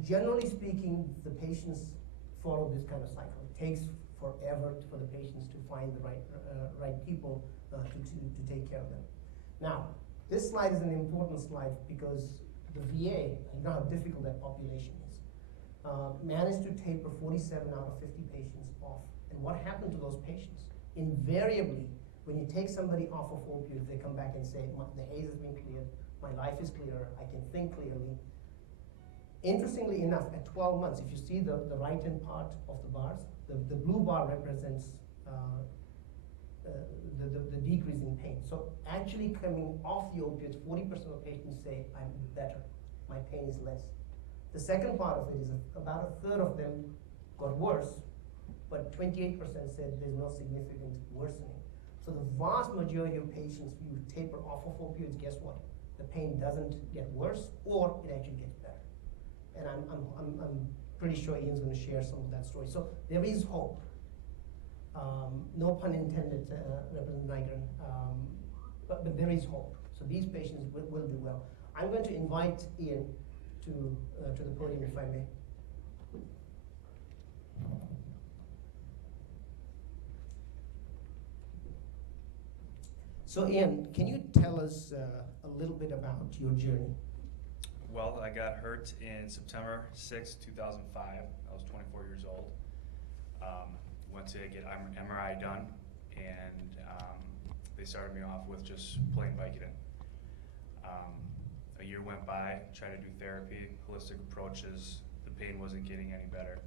And generally speaking, the patients follow this kind of cycle. It takes forever for the patients to find the right people to take care of them. Now, this slide is an important slide because the VA, you know how difficult that population is, managed to taper 47 out of 50 patients off. And what happened to those patients? Invariably, when you take somebody off of opioids, they come back and say, the haze has been cleared, my life is clearer, I can think clearly. Interestingly enough, at 12 months, if you see the right-hand part of the bars, the blue bar represents the decrease in pain. So actually coming off the opiates, 40% of patients say, I'm better, my pain is less. The second part of it is about a third of them got worse, but 28% said there's no significant worsening. So the vast majority of patients who taper off of opioids, guess what? The pain doesn't get worse, or it actually gets better. And I'm pretty sure Ian's going to share some of that story. So there is hope. No pun intended, Representative Nygren, but there is hope. So these patients will do well. I'm going to invite Ian to the podium, if I may. So Ian, can you tell us a little bit about your journey? Well, I got hurt in September 6, 2005. I was 24 years old. Went to get MRI done, and they started me off with just plain Vicodin. A year went by, tried to do therapy, holistic approaches. The pain wasn't getting any better.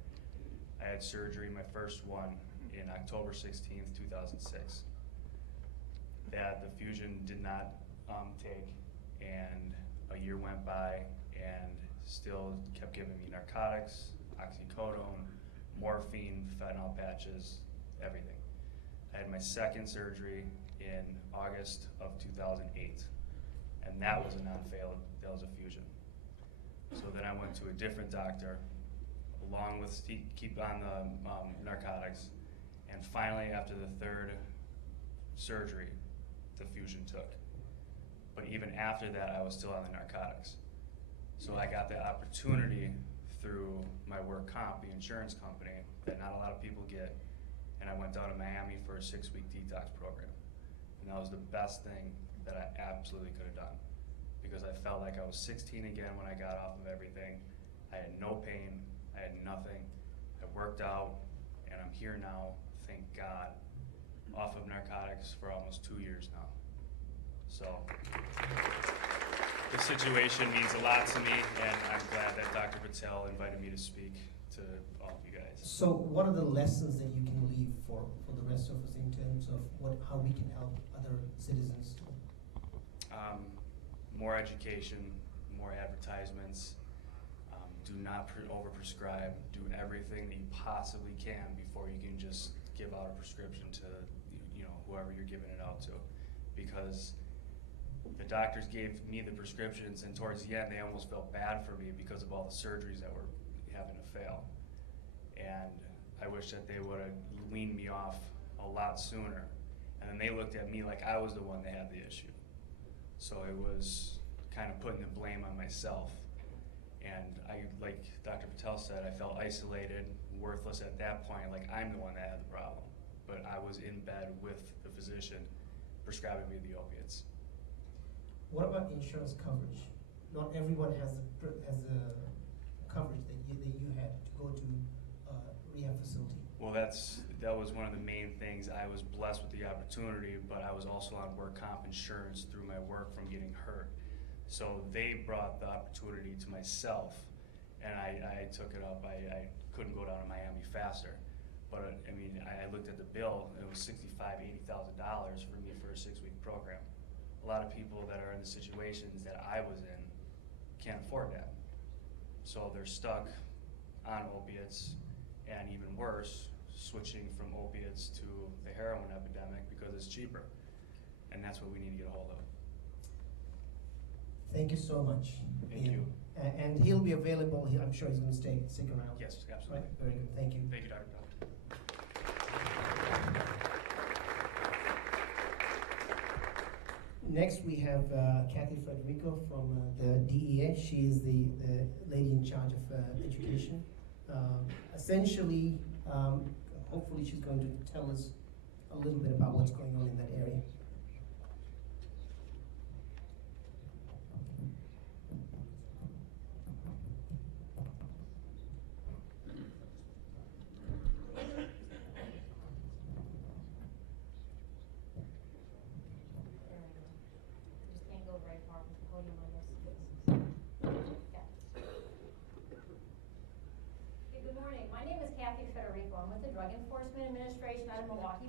I had surgery, my first one, in October 16th, 2006. The fusion did not take, and a year went by, and still kept giving me narcotics, oxycodone, morphine, fentanyl patches, everything. I had my second surgery in August of 2008, and that was a non-failed, that was a fusion. So then I went to a different doctor, along with keep on the narcotics, and finally after the third surgery, the fusion took. But even after that, I was still on the narcotics. So I got the opportunity through my work comp, the insurance company, that not a lot of people get, and I went down to Miami for a 6-week detox program. And that was the best thing that I absolutely could have done, because I felt like I was 16 again when I got off of everything. I had no pain, I had nothing. I worked out, and I'm here now, thank God, off of narcotics for almost 2 years now. So the situation means a lot to me, and I'm glad that Dr. Patel invited me to speak to all of you guys. So what are the lessons that you can leave for the rest of us in terms of how we can help other citizens? More education, more advertisements. Do not overprescribe. Do everything that you possibly can before you can just give out a prescription to whoever you're giving it out to, because the doctors gave me the prescriptions, and towards the end they almost felt bad for me because of all the surgeries that were having to fail. And I wish that they would have weaned me off a lot sooner. And then they looked at me like I was the one that had the issue. So it was kind of putting the blame on myself. And like Dr. Patel said, I felt isolated, worthless at that point, like I'm the one that had the problem. But I was in bed with the physician prescribing me the opiates. What about insurance coverage? Not everyone has the coverage that you had to go to a rehab facility. Well, that was one of the main things. I was blessed with the opportunity, but I was also on work comp insurance through my work from getting hurt. So they brought the opportunity to myself, and I took it up. I couldn't go down to Miami faster. But I mean, I looked at the bill, and it was $65,000, $80,000 for me for a 6-week program. A lot of people that are in the situations that I was in can't afford that. So they're stuck on opiates, and even worse, switching from opiates to the heroin epidemic because it's cheaper. And that's what we need to get a hold of. Thank you so much. Thank you. And he'll be available. I'm sure he's going to stick around. Yes, absolutely. Right. Very good. Thank you. Thank you, Dr. Patel. Next, we have Kathy Frederico from the DEA. She is the lady in charge of education. Essentially, hopefully she's going to tell us a little bit about what's going on in that area.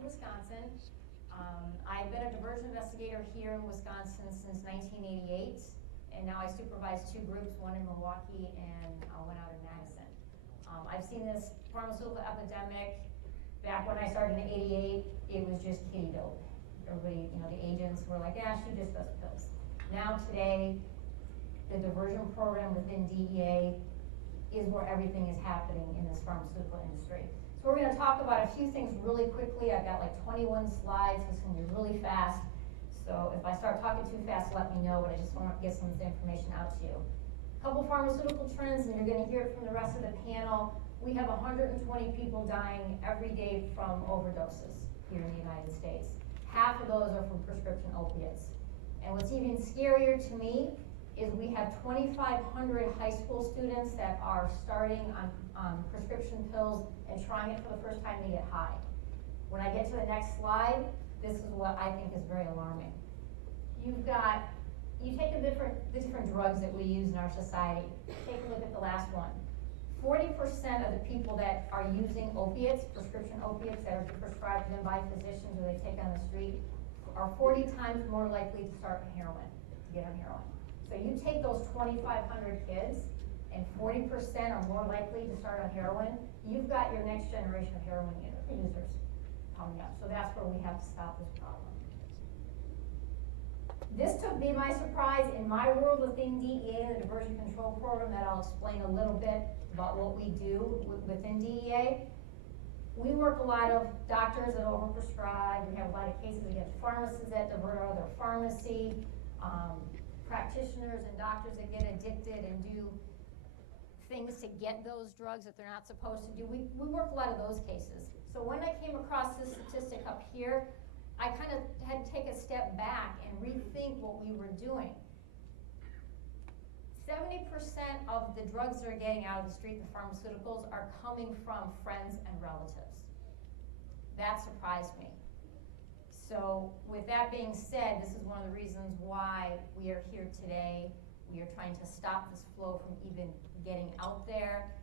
Wisconsin. I've been a diversion investigator here in Wisconsin since 1988, and now I supervise two groups, one in Milwaukee and one out in Madison. I've seen this pharmaceutical epidemic. Back when I started in '88, it was just kitty dope. Everybody, the agents were like, yeah, she just does pills. Now today, the diversion program within DEA is where everything is happening in this pharmaceutical industry. So we're going to talk about a few things really quickly. I've got like 21 slides, so it's going to be really fast. So if I start talking too fast, let me know, but I just want to get some of this information out to you. A couple pharmaceutical trends, and you're going to hear it from the rest of the panel. We have 120 people dying every day from overdoses here in the United States. Half of those are from prescription opiates. And what's even scarier to me is we have 2,500 high school students that are starting on prescription pills and trying it for the first time to get high. When I get to the next slide, this is what I think is very alarming. You take the different drugs that we use in our society. Take a look at the last one. 40% of the people that are using opiates, prescription opiates that are prescribed to them by physicians or they take on the street, are 40 times more likely to start on heroin, to get on heroin. So you take those 2,500 kids, and 40% are more likely to start on heroin, you've got your next generation of heroin users coming up. So that's where we have to stop this problem. This took me by surprise in my world within DEA, the Diversion Control Program, that I'll explain a little bit about what we do within DEA. We work a lot of doctors that overprescribe. We have a lot of cases against pharmacists that divert out of their pharmacy, practitioners and doctors that get addicted and do things to get those drugs that they're not supposed to do. We work a lot of those cases. So when I came across this statistic up here, I kind of had to take a step back and rethink what we were doing. 70% of the drugs that are getting out of the street, the pharmaceuticals, are coming from friends and relatives. That surprised me. So with that being said, this is one of the reasons why we are here today. We are trying to stop this flow from even getting out there,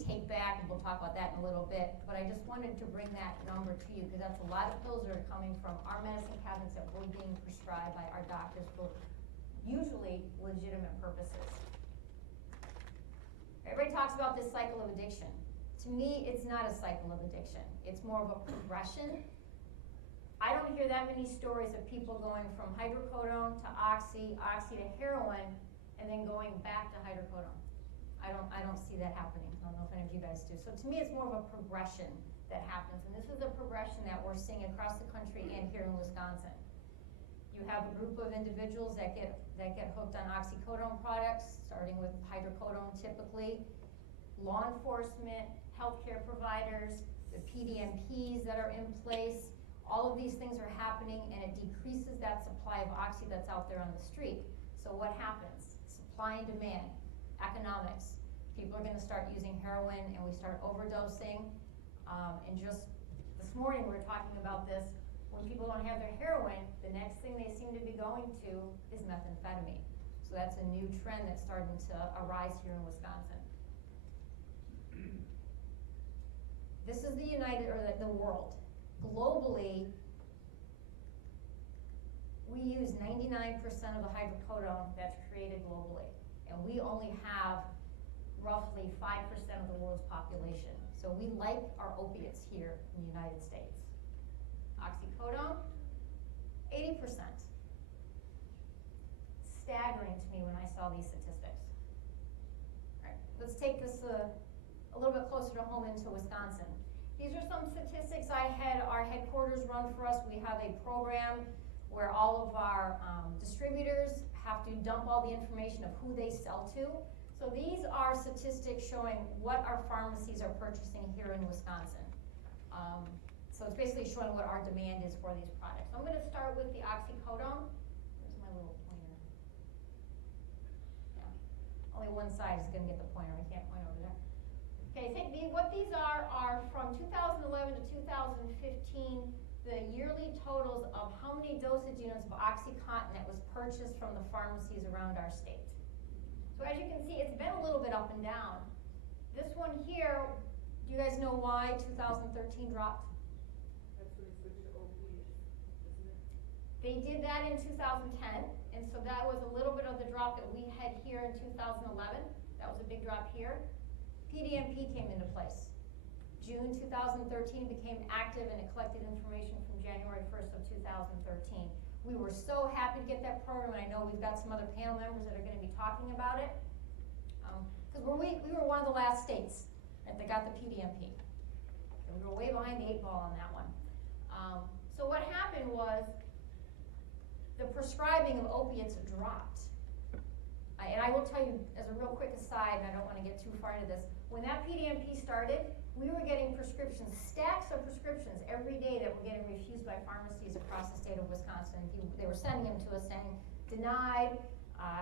take back, and we'll talk about that in a little bit. But I just wanted to bring that number to you because that's a lot of pills that are coming from our medicine cabinets that we're being prescribed by our doctors for usually legitimate purposes. Everybody talks about this cycle of addiction. To me, it's not a cycle of addiction. It's more of a progression. I don't hear that many stories of people going from hydrocodone to oxy to heroin, and then going back to hydrocodone. I don't see that happening. I don't know if any of you guys do. So to me, it's more of a progression that happens, and this is a progression that we're seeing across the country and here in Wisconsin. You have a group of individuals that get hooked on oxycodone products, starting with hydrocodone typically. Law enforcement, healthcare providers, the PDMPs that are in place. All of these things are happening, and it decreases that supply of oxy that's out there on the street. So what happens? Supply and demand, economics. People are going to start using heroin, and we start overdosing. And just this morning we were talking about this. When people don't have their heroin, the next thing they seem to be going to is methamphetamine. So that's a new trend that's starting to arise here in Wisconsin. This is the world. Globally, we use 99% of the hydrocodone that's created globally, and we only have roughly 5% of the world's population. So we like our opiates here in the United States. Oxycodone, 80%. Staggering to me when I saw these statistics. All right, let's take this a little bit closer to home into Wisconsin. These are some statistics I had our headquarters run for us. We have a program where all of our distributors have to dump all the information of who they sell to. So these are statistics showing what our pharmacies are purchasing here in Wisconsin. So it's basically showing what our demand is for these products. I'm gonna start with the oxycodone. Where's my little pointer? Yeah. Only one side is gonna get the pointer, I can't point over there. Okay, what these are from 2011 to 2015, the yearly totals of how many dosage units of Oxycontin that was purchased from the pharmacies around our state. So as you can see, it's been a little bit up and down. This one here, do you guys know why 2013 dropped? That's when they switched to opiates, isn't it? They did that in 2010, and so that was a little bit of the drop that we had here in 2011. That was a big drop here. PDMP came into place. June 2013 became active, and it collected information from January 1st of 2013. We were so happy to get that program, and I know we've got some other panel members that are going to be talking about it. Because we were one of the last states that got the PDMP. So we were way behind the 8 ball on that one. So what happened was the prescribing of opiates dropped. And I will tell you, as a real quick aside, and I don't want to get too far into this, when that PDMP started, we were getting prescriptions, stacks of prescriptions every day that were getting refused by pharmacies across the state of Wisconsin. They were sending them to us saying, denied,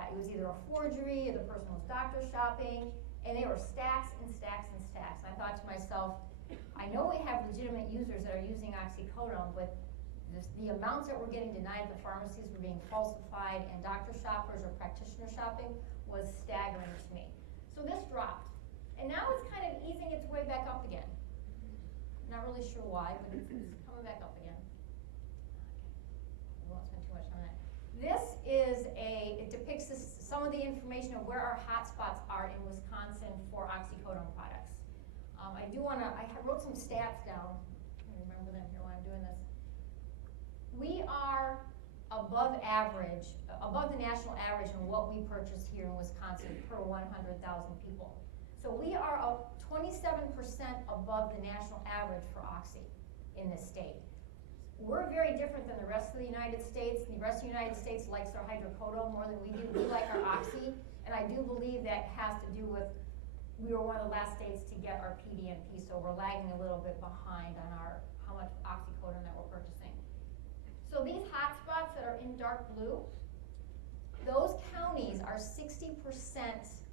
it was either a forgery, or the person was doctor shopping, and they were stacks and stacks and stacks. And I thought to myself, I know we have legitimate users that are using oxycodone, but the amounts that were getting denied at the pharmacies were being falsified, and doctor shoppers or practitioner shopping was staggering to me. So this dropped. And now it's kind of easing its way back up again. Not really sure why, but it's coming back up again. Okay. We won't spend too much on that. It depicts some of the information of where our hotspots are in Wisconsin for oxycodone products. I wrote some stats down. I remember them here while I'm doing this. We are above average, above the national average in what we purchase here in Wisconsin per 100,000 people. So we are 27% above the national average for Oxy in this state. We're very different than the rest of the United States. The rest of the United States likes our hydrocodone more than we do. We like our Oxy, and I do believe that has to do with we were one of the last states to get our PDMP, so we're lagging a little bit behind on how much oxycodone that we're purchasing. So these hotspots that are in dark blue, those counties are 60%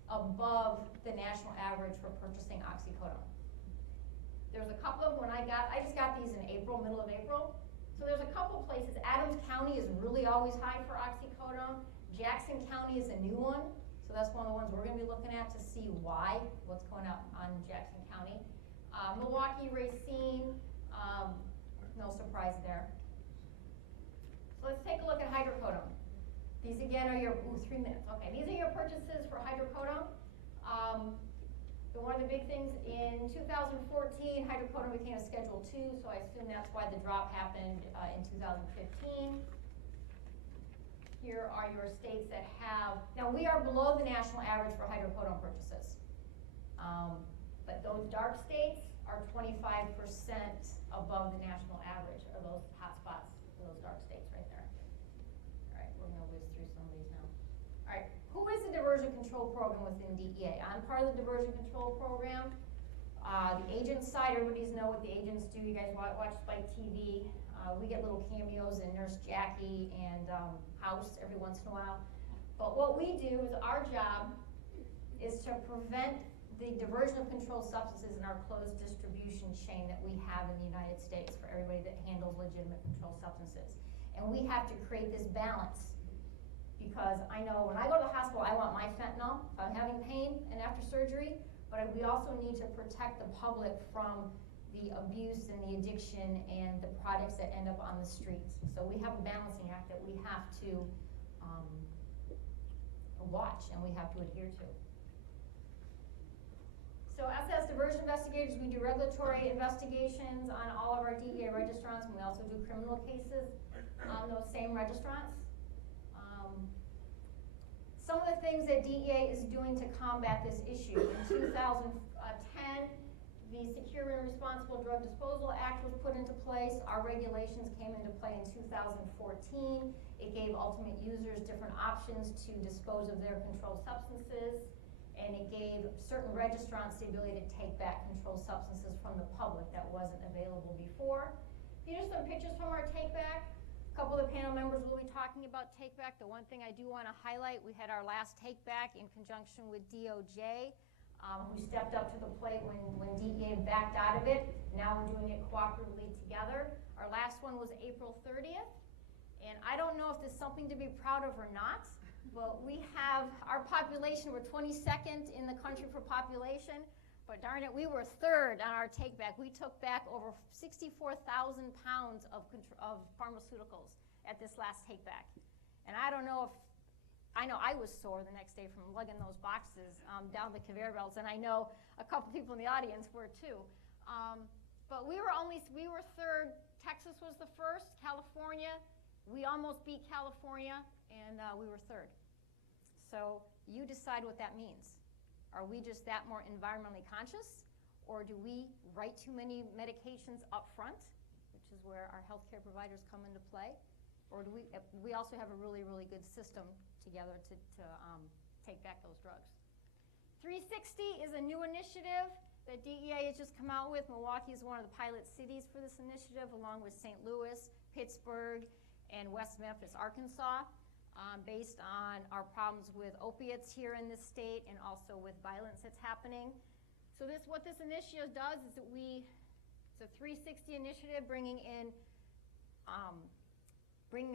above the national average for purchasing oxycodone. There's a couple of I just got these in April, middle of April. So there's a couple places. Adams County is really always high for oxycodone. Jackson County is a new one. So that's one of the ones we're gonna be looking at to see what's going on in Jackson County. Milwaukee, Racine, no surprise there. So let's take a look at hydrocodone. These again are your, 3 minutes, okay. These are your purchases for hydrocodone. One of the big things in 2014, hydrocodone became a Schedule II, so I assume that's why the drop happened in 2015. Here are your states that have, now we are below the national average for hydrocodone purchases. But those dark states are 25% above the national average, or those hotspots for those dark states right there. All right, we're gonna whiz through some of these now. All right, who is the diversion control program within DEA? I'm part of the diversion control program. The agent side, everybody's know what the agents do. You guys watch Spike TV. We get little cameos in Nurse Jackie and House every once in a while. But what we do is our job is to prevent the diversion of controlled substances in our closed distribution chain that we have in the United States for everybody that handles legitimate controlled substances. And we have to create this balance, because I know when I go to the hospital, I want my fentanyl if I'm having pain and after surgery, but we also need to protect the public from the abuse and the addiction and the products that end up on the streets. So we have a balancing act that we have to watch and we have to adhere to. So us as diversion investigators, we do regulatory investigations on all of our DEA registrants, and we also do criminal cases on those same registrants. Some of the things that DEA is doing to combat this issue. In 2010, The Secure and Responsible Drug Disposal Act was put into place. Our regulations came into play in 2014. It gave ultimate users different options to dispose of their controlled substances, and it gave certain registrants the ability to take back controlled substances from the public that wasn't available before. These are some pictures from our take back. A couple of the panel members will be talking about take back. The one thing I do want to highlight, we had our last take back in conjunction with DOJ, who stepped up to the plate when DEA backed out of it. Now we're doing it cooperatively together. Our last one was April 30th. And I don't know if there's something to be proud of or not, but we have our population, we're 22nd in the country for population, but darn it, we were third on our take back. We took back over 64,000 pounds of pharmaceuticals at this last take back. And I don't know if, I know I was sore the next day from lugging those boxes down the conveyor belts, and I know a couple people in the audience were too. But we were third. Texas was the first. California, we almost beat California, and we were third. So you decide what that means. Are we just that more environmentally conscious, or do we write too many medications up front, which is where our healthcare providers come into play? Or do we also have a really, really good system together to take back those drugs. 360 is a new initiative that DEA has just come out with. Milwaukee is one of the pilot cities for this initiative, along with St. Louis, Pittsburgh, and West Memphis, Arkansas, based on our problems with opiates here in this state and also with violence that's happening. So what this initiative does is that it's a 360 initiative bringing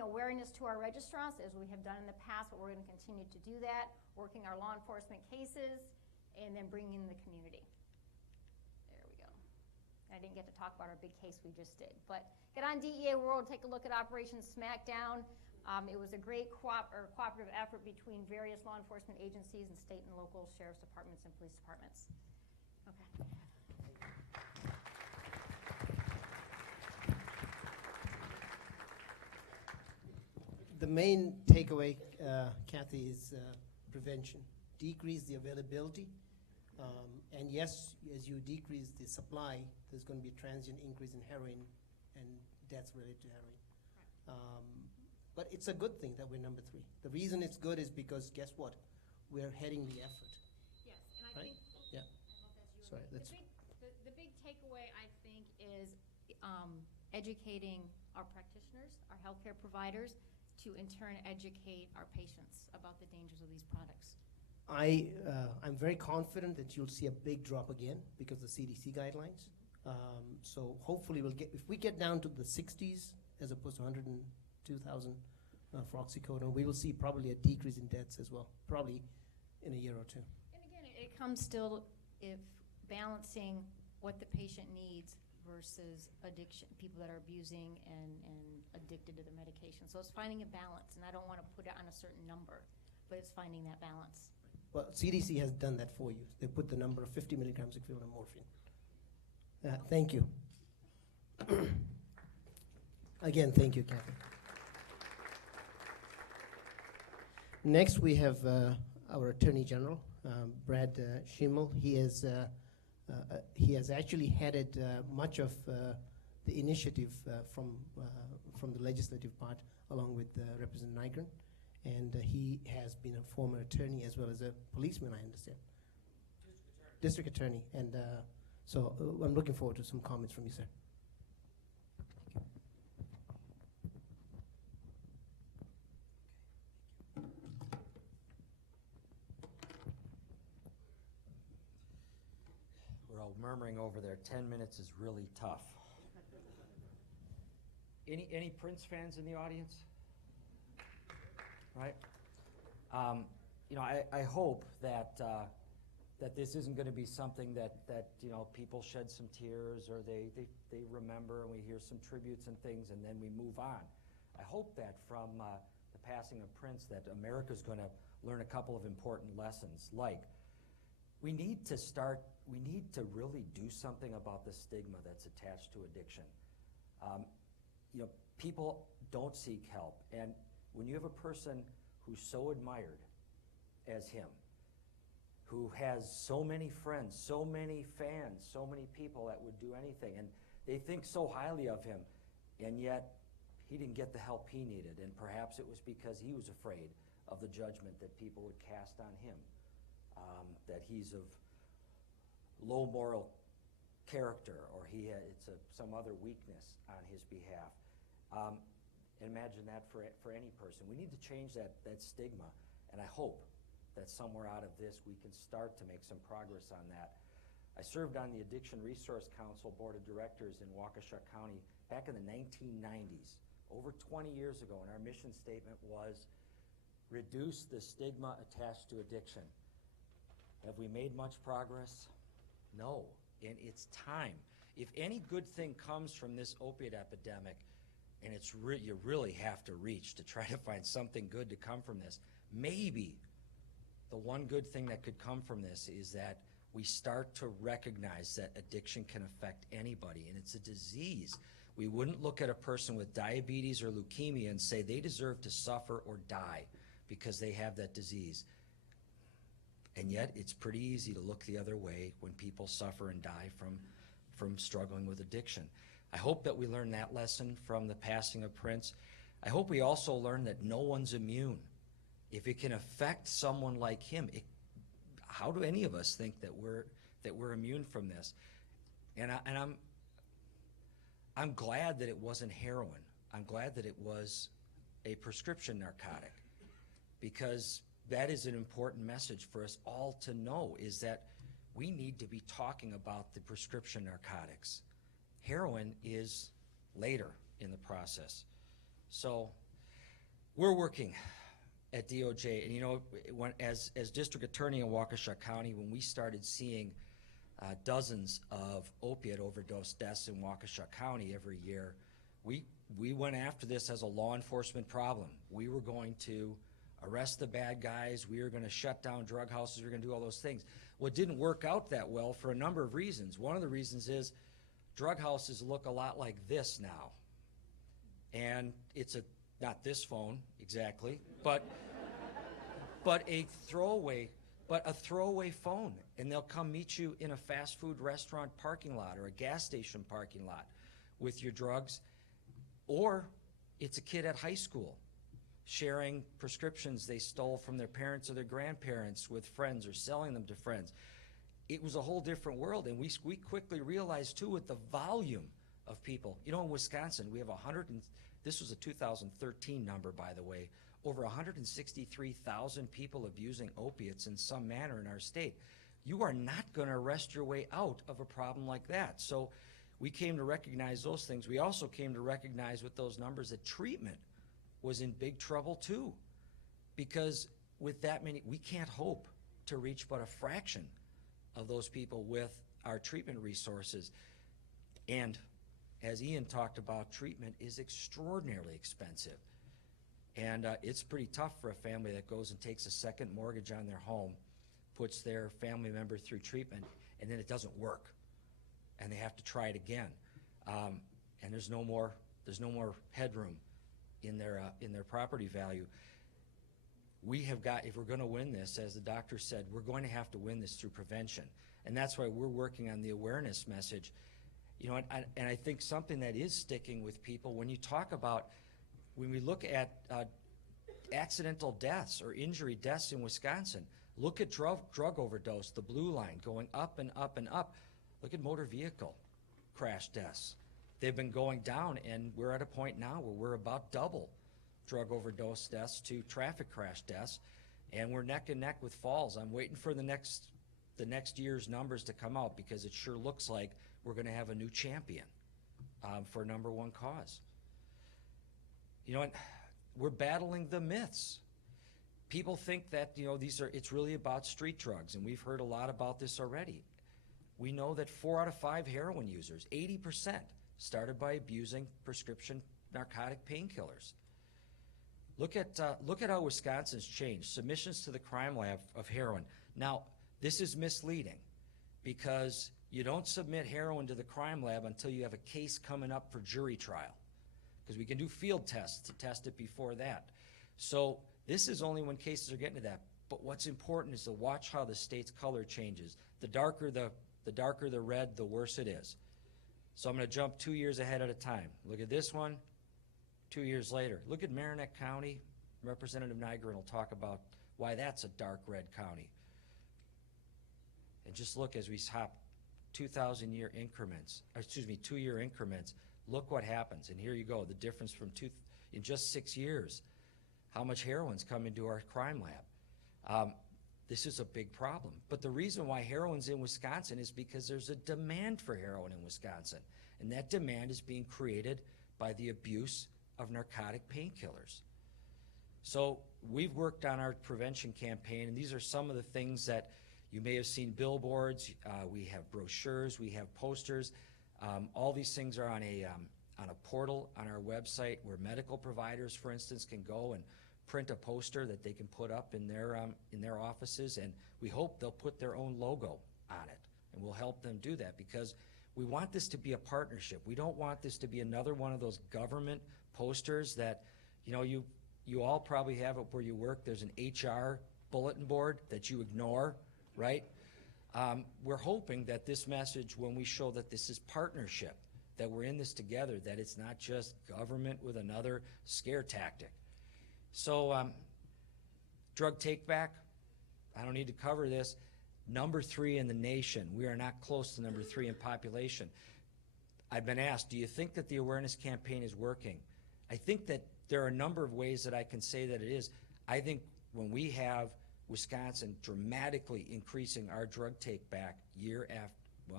awareness to our registrants, as we have done in the past, but we're going to continue to do that, working our law enforcement cases, and then bringing in the community. There we go. I didn't get to talk about our big case we just did. But get on DEA World, take a look at Operation Smackdown. It was a great cooperative effort between various law enforcement agencies and state and local sheriff's departments and police departments. Okay. The main takeaway, Kathy, is prevention. Decrease the availability. And yes, as you decrease the supply, there's going to be a transient increase in heroin and deaths related to heroin. But it's a good thing that we're number 3. The reason it's good is because, guess what? We're heading the effort. Yes, and I right? think, Yeah. Sorry, that's the big takeaway, I think, is educating our practitioners, our healthcare providers, to in turn educate our patients about the dangers of these products. I'm very confident that you'll see a big drop again because of the CDC guidelines. So hopefully if we get down to the 60s as opposed to 102,000 for Oxycodone, we will see probably a decrease in deaths as well, probably in a year or 2. And again, it comes still if balancing what the patient needs versus addiction, people that are abusing and addicted to the medication. So it's finding a balance, and I don't want to put it on a certain number, but it's finding that balance. Well, CDC has done that for you. They put the number of 50 milligrams equivalent of morphine. Thank you. Again, thank you, Kathy. Next, we have our Attorney General, Brad Schimel. He has actually headed much of the initiative from the legislative part, along with Representative Nygren, and he has been a former attorney as well as a policeman, I understand. District attorney, and so I'm looking forward to some comments from you, sir. We're all murmuring over there. 10 minutes is really tough. Any Prince fans in the audience? Right? You know, I hope that that this isn't going to be something that you know, people shed some tears or they remember and we hear some tributes and things and then we move on. I hope that from the passing of Prince that America's going to learn a couple of important lessons, like we need to really do something about the stigma that's attached to addiction. You know, people don't seek help, and when you have a person who's so admired as him, who has so many friends, so many fans, so many people that would do anything, and they think so highly of him, and yet he didn't get the help he needed, and perhaps it was because he was afraid of the judgment that people would cast on him, that he's of low moral character, or it's some other weakness on his behalf. Imagine that for any person. We need to change that stigma, and I hope that somewhere out of this we can start to make some progress on that. I served on the Addiction Resource Council Board of Directors in Waukesha County back in the 1990s, over 20 years ago, and our mission statement was reduce the stigma attached to addiction. Have we made much progress? No, and it's time. If any good thing comes from this opiate epidemic, and you really have to reach to try to find something good to come from this, maybe the one good thing that could come from this is that we start to recognize that addiction can affect anybody, and it's a disease. We wouldn't look at a person with diabetes or leukemia and say they deserve to suffer or die because they have that disease. And yet it's pretty easy to look the other way when people suffer and die from struggling with addiction. I hope that we learn that lesson from the passing of Prince. I hope we also learn that no one's immune. If it can affect someone like him, how do any of us think that we're immune from this? And I'm glad that it wasn't heroin. I'm glad that it was a prescription narcotic, because that is an important message for us all to know, is that we need to be talking about the prescription narcotics. Heroin is later in the process. So we're working at DOJ, and you know, as district attorney in Waukesha County, when we started seeing dozens of opiate overdose deaths in Waukesha County every year, we went after this as a law enforcement problem. We were going to arrest the bad guys, we were going to shut down drug houses, we were going to do all those things. Well, it didn't work out that well for a number of reasons. One of the reasons is drug houses look a lot like this now, and it's not this phone exactly, but a throwaway phone, and they'll come meet you in a fast food restaurant parking lot or a gas station parking lot with your drugs, or it's a kid at high school sharing prescriptions they stole from their parents or their grandparents with friends, or selling them to friends. It was a whole different world, and we quickly realized too, with the volume of people. You know, in Wisconsin, we have this was a 2013 number, by the way, over 163,000 people abusing opiates in some manner in our state. You are not going to arrest your way out of a problem like that. So we came to recognize those things. We also came to recognize with those numbers that treatment was in big trouble too, because with that many, we can't hope to reach but a fraction of those people with our treatment resources. And as Ian talked about, treatment is extraordinarily expensive. And it's pretty tough for a family that goes and takes a second mortgage on their home, puts their family member through treatment, and then it doesn't work, and they have to try it again. And there's no more headroom in their property value. We have got, if we're going to win this, as the doctor said, we're going to have to win this through prevention, and that's why we're working on the awareness message. You know, and I think something that is sticking with people, when you talk about, when we look at accidental deaths or injury deaths in Wisconsin, look at drug overdose, the blue line going up and up and up. Look at motor vehicle crash deaths. They've been going down, and we're at a point now where we're about double drug overdose deaths to traffic crash deaths, and we're neck and neck with falls. I'm waiting for the next year's numbers to come out, because it sure looks like we're going to have a new champion for number one cause. You know, and we're battling the myths. People think that, you know, it's really about street drugs, and we've heard a lot about this already. We know that 4 out of 5 heroin users, 80%, started by abusing prescription narcotic painkillers. Look at how Wisconsin's changed. Submissions to the crime lab of heroin. Now, this is misleading, because you don't submit heroin to the crime lab until you have a case coming up for jury trial, because we can do field tests to test it before that. So this is only when cases are getting to that But what's important is to watch how the state's color changes. The darker the red, the worse it is. So I'm gonna jump 2 years ahead at a time. Look at this one, 2 years later. Look at Marinette County. Representative Nygren will talk about why that's a dark red county. And just look as we hop 2,000-year increments, 2-year increments, look what happens. And here you go, the difference from in just 6 years, how much heroin's come into our crime lab. This is a big problem. But the reason why heroin's in Wisconsin is because there's a demand for heroin in Wisconsin. And that demand is being created by the abuse of narcotic painkillers. So we've worked on our prevention campaign, and these are some of the things that you may have seen: billboards, we have brochures, we have posters. All these things are on a portal on our website where medical providers, for instance, can go and print a poster that they can put up in their offices, and we hope they'll put their own logo on it, and we'll help them do that because we want this to be a partnership. We don't want this to be another one of those government posters that, you all probably have it where you work. There's an HR bulletin board that you ignore, right? We're hoping that this message, when we show that this is partnership, that we're in this together, that it's not just government with another scare tactic. So, drug take back, I don't need to cover this. Number 3 in the nation. We are not close to number 3 in population. I've been asked, do you think that the awareness campaign is working? I think that there are a number of ways that I can say that it is. I think when we have Wisconsin dramatically increasing our drug take back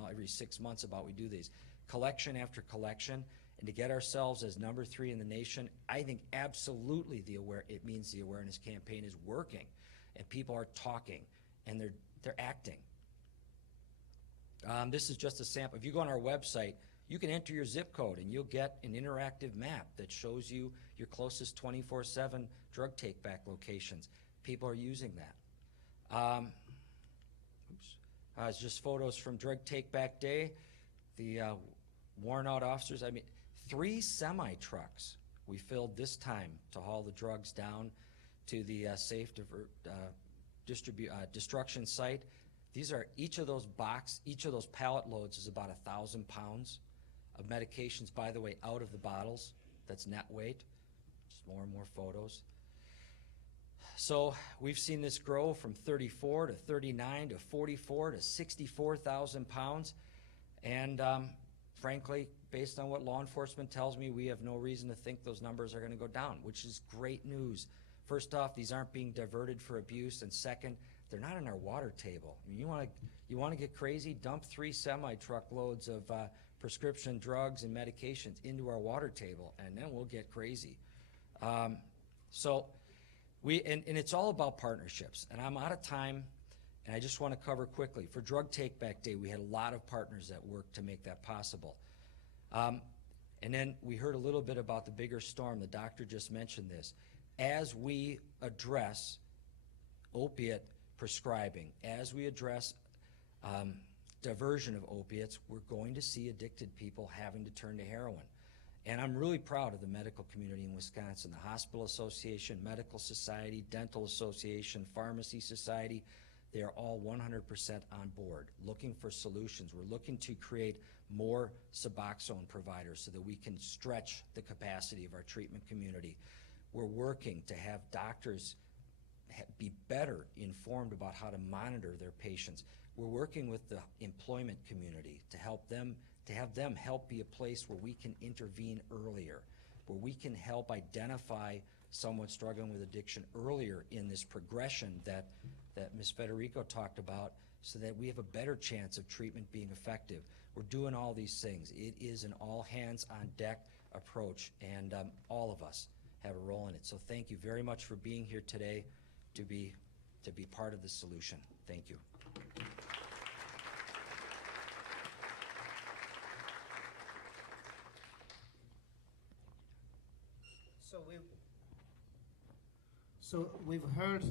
every 6 months about we do these, collection after collection, and to get ourselves as number 3 in the nation, I think absolutely it means the awareness campaign is working, and people are talking, and they're acting. This is just a sample. If you go on our website, you can enter your zip code, and you'll get an interactive map that shows you your closest 24/7 drug take-back locations. People are using that. It's just photos from Drug Take-Back Day. The worn-out officers, 3 semi-trucks we filled this time to haul the drugs down to the safe destruction site. These are each of those pallet loads is about 1,000 pounds of medications, by the way, out of the bottles. That's net weight. Just more and more photos. So we've seen this grow from 34 to 39 to 44 to 64,000 pounds. And frankly, based on what law enforcement tells me, we have no reason to think those numbers are going to go down, which is great news. First off, these aren't being diverted for abuse, and second, they're not in our water table. You want to get crazy? Dump 3 semi-truck loads of prescription drugs and medications into our water table, and then we'll get crazy. And it's all about partnerships. And I'm out of time, and I just want to cover quickly. For Drug Take-Back Day, we had a lot of partners that worked to make that possible. And then we heard a little bit about the bigger storm. The doctor just mentioned this. As we address opiate prescribing, as we address diversion of opiates, we're going to see addicted people having to turn to heroin. And I'm really proud of the medical community in Wisconsin, the Hospital Association, Medical Society, Dental Association, Pharmacy Society. They are all 100% on board, looking for solutions. We're looking to create more Suboxone providers so that we can stretch the capacity of our treatment community. We're working to have doctors be better informed about how to monitor their patients. We're working with the employment community to have them help be a place where we can intervene earlier, where we can help identify someone struggling with addiction earlier in this progression that Ms. Federico talked about, so that we have a better chance of treatment being effective. We're doing all these things. It is an all-hands-on-deck approach, and all of us have a role in it. So thank you very much for being here today to be part of the solution. Thank you. So we've heard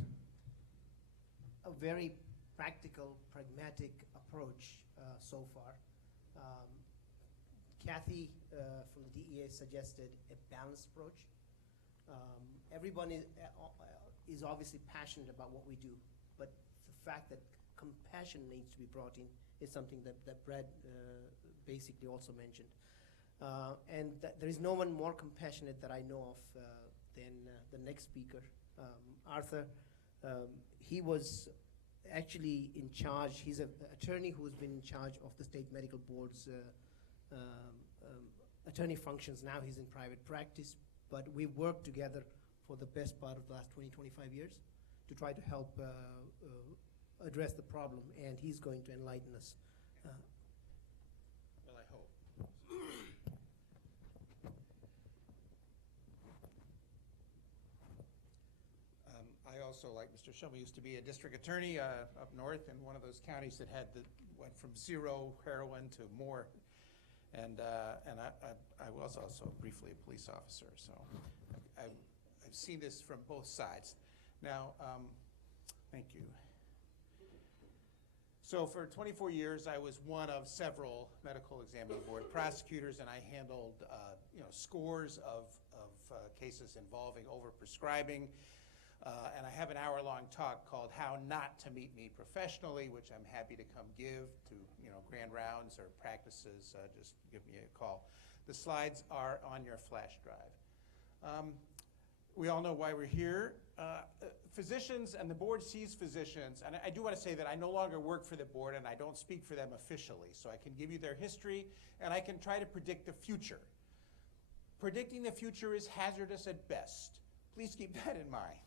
a very practical, pragmatic approach so far. Kathy from the DEA suggested a balanced approach. Everyone is, is obviously passionate about what we do, but the fact that compassion needs to be brought in is something that Brad basically also mentioned. And there is no one more compassionate that I know of than the next speaker, Arthur. He was actually in charge. He's an attorney who's been in charge of the state medical board's attorney functions. Now he's in private practice, but we worked together for the best part of the last 20, 25 years to try to help address the problem, and he's going to enlighten us. Well, I hope. I also, like Mr. Schimel, used to be a district attorney up north in one of those counties that went from 0 heroin to more. And I was also briefly a police officer, so I've seen this from both sides. Now, thank you. So for 24 years, I was one of several medical examining board prosecutors, and I handled scores of cases involving overprescribing. And I have an hour-long talk called "How Not to Meet Me Professionally," which I'm happy to come give to grand rounds or practices. Just give me a call. The slides are on your flash drive. We all know why we're here. Physicians, and the board sees physicians, and I do want to say that I no longer work for the board and I don't speak for them officially, so I can give you their history and I can try to predict the future. Predicting the future is hazardous at best. Please keep that in mind.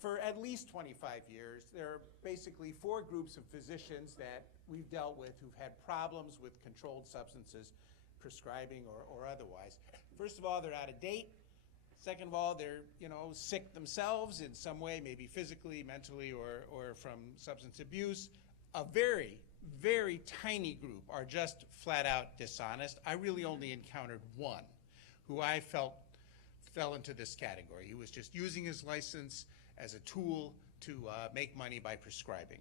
For at least 25 years, there are basically 4 groups of physicians that we've dealt with who've had problems with controlled substances, prescribing or otherwise. First of all, they're out of date. Second of all, they're sick themselves in some way, maybe physically, mentally, or from substance abuse. A very, very tiny group are just flat out dishonest. I really only encountered one who I felt fell into this category. He was just using his license as a tool to make money by prescribing.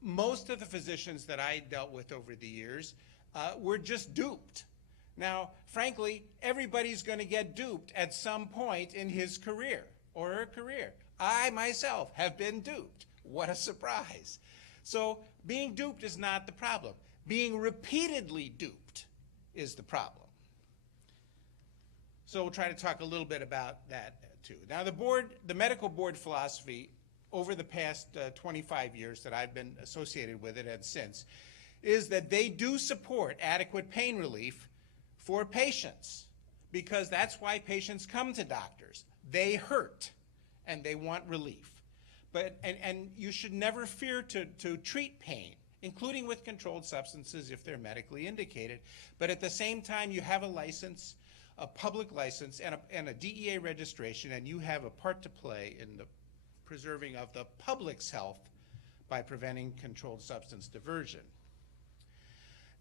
Most of the physicians that I dealt with over the years were just duped. Now, frankly, everybody's going to get duped at some point in his career or her career. I myself have been duped. What a surprise. So being duped is not the problem. Being repeatedly duped is the problem. So we'll try to talk a little bit about that too. Now the medical board philosophy over the past 25 years that I've been associated with it and since is that they do support adequate pain relief for patients, because that's why patients come to doctors. They hurt and they want relief. And you should never fear to treat pain, including with controlled substances if they're medically indicated. But at the same time, you have a license, a public license, and a DEA registration, and you have a part to play in the preserving of the public's health by preventing controlled substance diversion.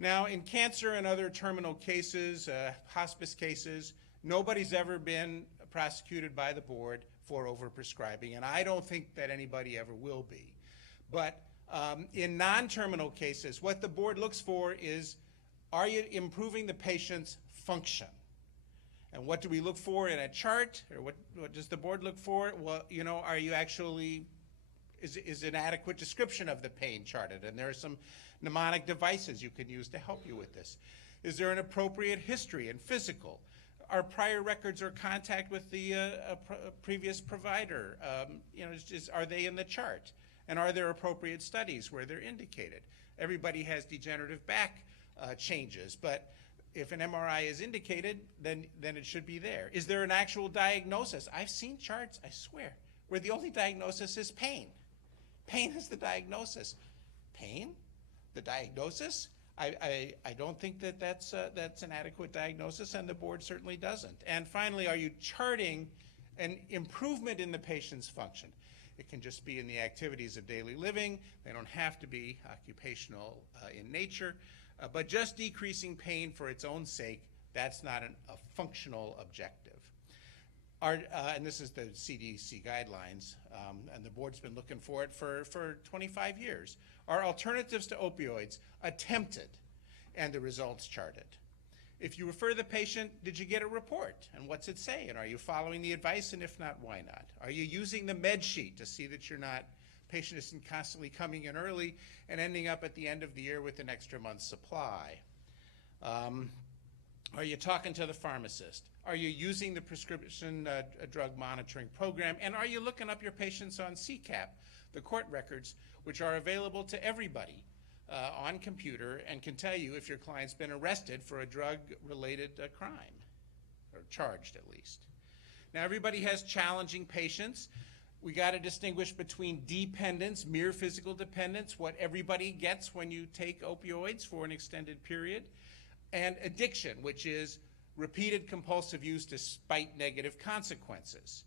Now, in cancer and other terminal cases, hospice cases, nobody's ever been prosecuted by the board for overprescribing, and I don't think that anybody ever will be. But in non-terminal cases, what the board looks for is, are you improving the patient's function? And what do we look for in a chart, or what does the board look for? Well, are you actually, is an adequate description of the pain charted? And there are some mnemonic devices you can use to help you with this. Is there an appropriate history and physical? Are prior records or contact with the previous provider, are they in the chart? And are there appropriate studies where they're indicated? Everybody has degenerative back changes, but if an MRI is indicated, then it should be there. Is there an actual diagnosis? I've seen charts, I swear, where the only diagnosis is pain. Pain is the diagnosis. Pain? The diagnosis? I don't think that's an adequate diagnosis, and the board certainly doesn't. And finally, are you charting an improvement in the patient's function? It can just be in the activities of daily living. They don't have to be occupational in nature. But just decreasing pain for its own sake, that's not a functional objective. And this is the CDC guidelines, and the board's been looking for it for 25 years. Are alternatives to opioids attempted and the results charted? If you refer the patient, did you get a report? And what's it say? And are you following the advice? And if not, why not? Are you using the med sheet to see that patient isn't constantly coming in early and ending up at the end of the year with an extra month's supply? Are you talking to the pharmacist? Are you using the prescription drug monitoring program? And are you looking up your patients on CCAP, the court records, which are available to everybody on computer and can tell you if your client's been arrested for a drug-related crime, or charged at least. Now, everybody has challenging patients. We got to distinguish between dependence, mere physical dependence, what everybody gets when you take opioids for an extended period, and addiction, which is repeated compulsive use despite negative consequences.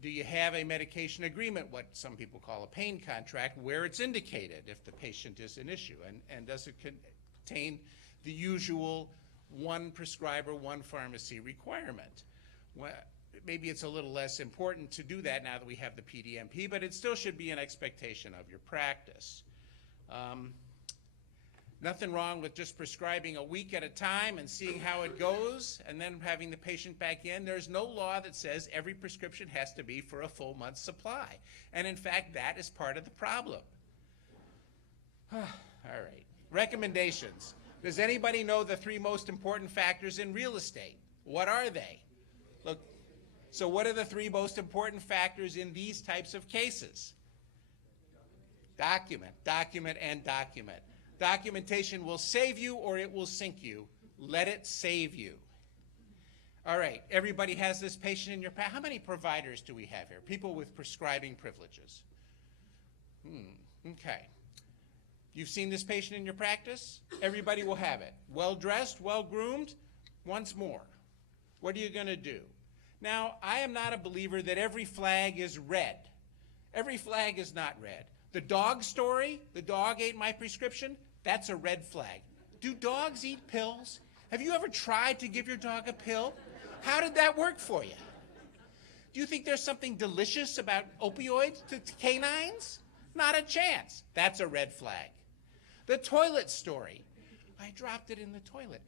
Do you have a medication agreement, what some people call a pain contract, where it's indicated if the patient is an issue? And does it contain the usual one prescriber, one pharmacy requirement? Well, maybe it's a little less important to do that now that we have the PDMP, but it still should be an expectation of your practice. Nothing wrong with just prescribing a week at a time and seeing how it goes and then having the patient back in. There's no law that says every prescription has to be for a full month's supply. And in fact, that is part of the problem. All right. Recommendations. Does anybody know the 3 most important factors in real estate? What are they? Look, so what are the 3 most important factors in these types of cases? Document, document, and document. Documentation will save you or it will sink you. Let it save you. All right, everybody has this patient in your practice. How many providers do we have here? People with prescribing privileges. Okay. You've seen this patient in your practice? Everybody will have it. Well-dressed, well-groomed, once more. What are you going to do? Now, I am not a believer that every flag is red. Every flag is not red. The dog story, the dog ate my prescription, that's a red flag. Do dogs eat pills? Have you ever tried to give your dog a pill? How did that work for you? Do you think there's something delicious about opioids to canines? Not a chance. That's a red flag. The toilet story. I dropped it in the toilet.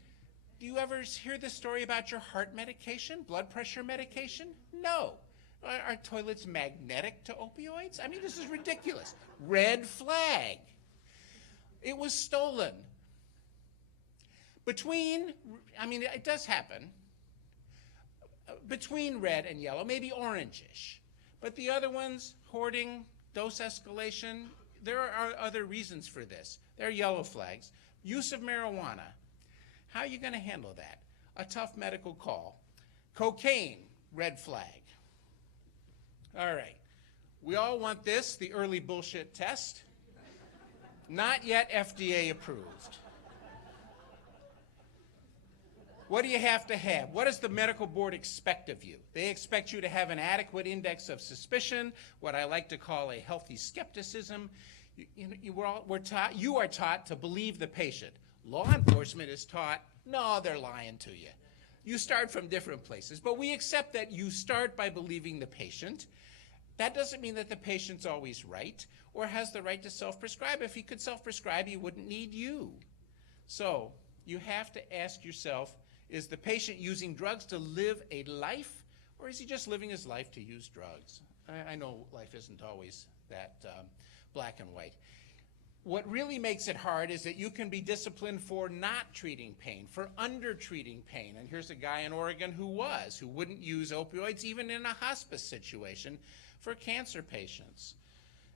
Do you ever hear the story about your heart medication, blood pressure medication? No. Are toilets magnetic to opioids? I mean, this is ridiculous. Red flag. It was stolen. It does happen. Between red and yellow, maybe orangish. But the other ones, hoarding, dose escalation, there are other reasons for this. There are yellow flags. Use of marijuana. How are you going to handle that? A tough medical call. Cocaine, red flag. All right. We all want this, the early bullshit test. Not yet FDA approved. What do you have to have? What does the medical board expect of you? They expect you to have an adequate index of suspicion, what I like to call a healthy skepticism. You are taught to believe the patient. Law enforcement is taught, no, they're lying to you. You start from different places, but we accept that you start by believing the patient. That doesn't mean that the patient's always right or has the right to self-prescribe. If he could self-prescribe, he wouldn't need you. So you have to ask yourself, is the patient using drugs to live a life, or is he just living his life to use drugs? I know life isn't always that black and white. What really makes it hard is that you can be disciplined for not treating pain, for under-treating pain. And here's a guy in Oregon who wouldn't use opioids even in a hospice situation for cancer patients.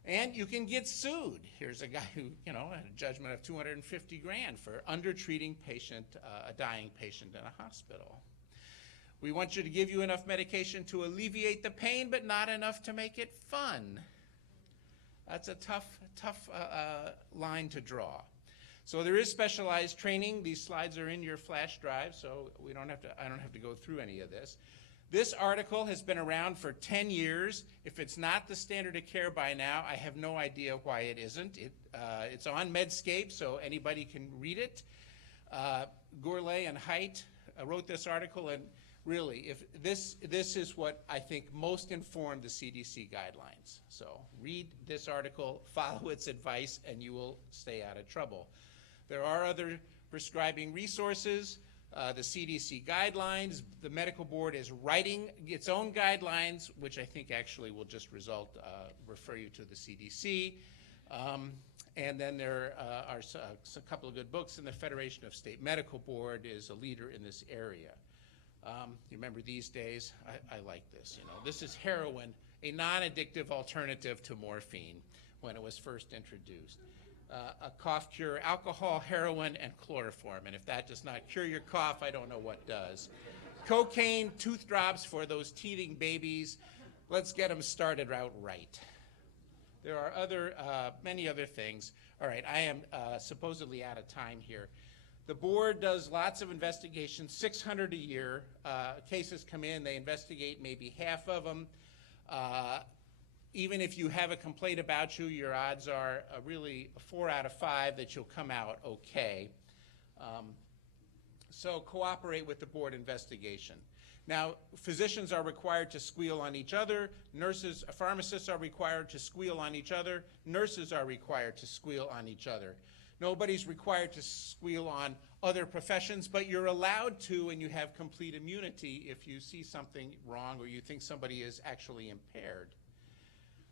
And you can get sued. Here's a guy who, had a judgment of $250,000 for under-treating a dying patient in a hospital. We want you to give you enough medication to alleviate the pain, but not enough to make it fun. That's a tough line to draw. So there is specialized training. These slides are in your flash drive, so I don't have to go through any of this. This article has been around for 10 years. If it's not the standard of care by now, I have no idea why it isn't. It's on Medscape, so anybody can read it. Gourlay and Haidt wrote this article, and really, if this is what I think most informed the CDC guidelines. So read this article, follow its advice, and you will stay out of trouble. There are other prescribing resources. the CDC guidelines. The medical board is writing its own guidelines, which I think actually will just refer you to the CDC. And then there are a couple of good books, and the Federation of State Medical Board is a leader in this area. You remember these days? I like this, you know. This is heroin, a non-addictive alternative to morphine when it was first introduced. A cough cure, alcohol, heroin, and chloroform. And if that does not cure your cough, I don't know what does. Cocaine, tooth drops for those teething babies. Let's get them started out right. There are many other things. All right, I am supposedly out of time here. The board does lots of investigations, 600 a year. Cases come in, they investigate maybe half of them. Even if you have a complaint about you, your odds are really 4 out of 5 that you'll come out okay. So cooperate with the board investigation. Now, physicians are required to squeal on each other. Pharmacists are required to squeal on each other. Nurses are required to squeal on each other. Nobody's required to squeal on other professions, but you're allowed to, and you have complete immunity if you see something wrong or you think somebody is actually impaired.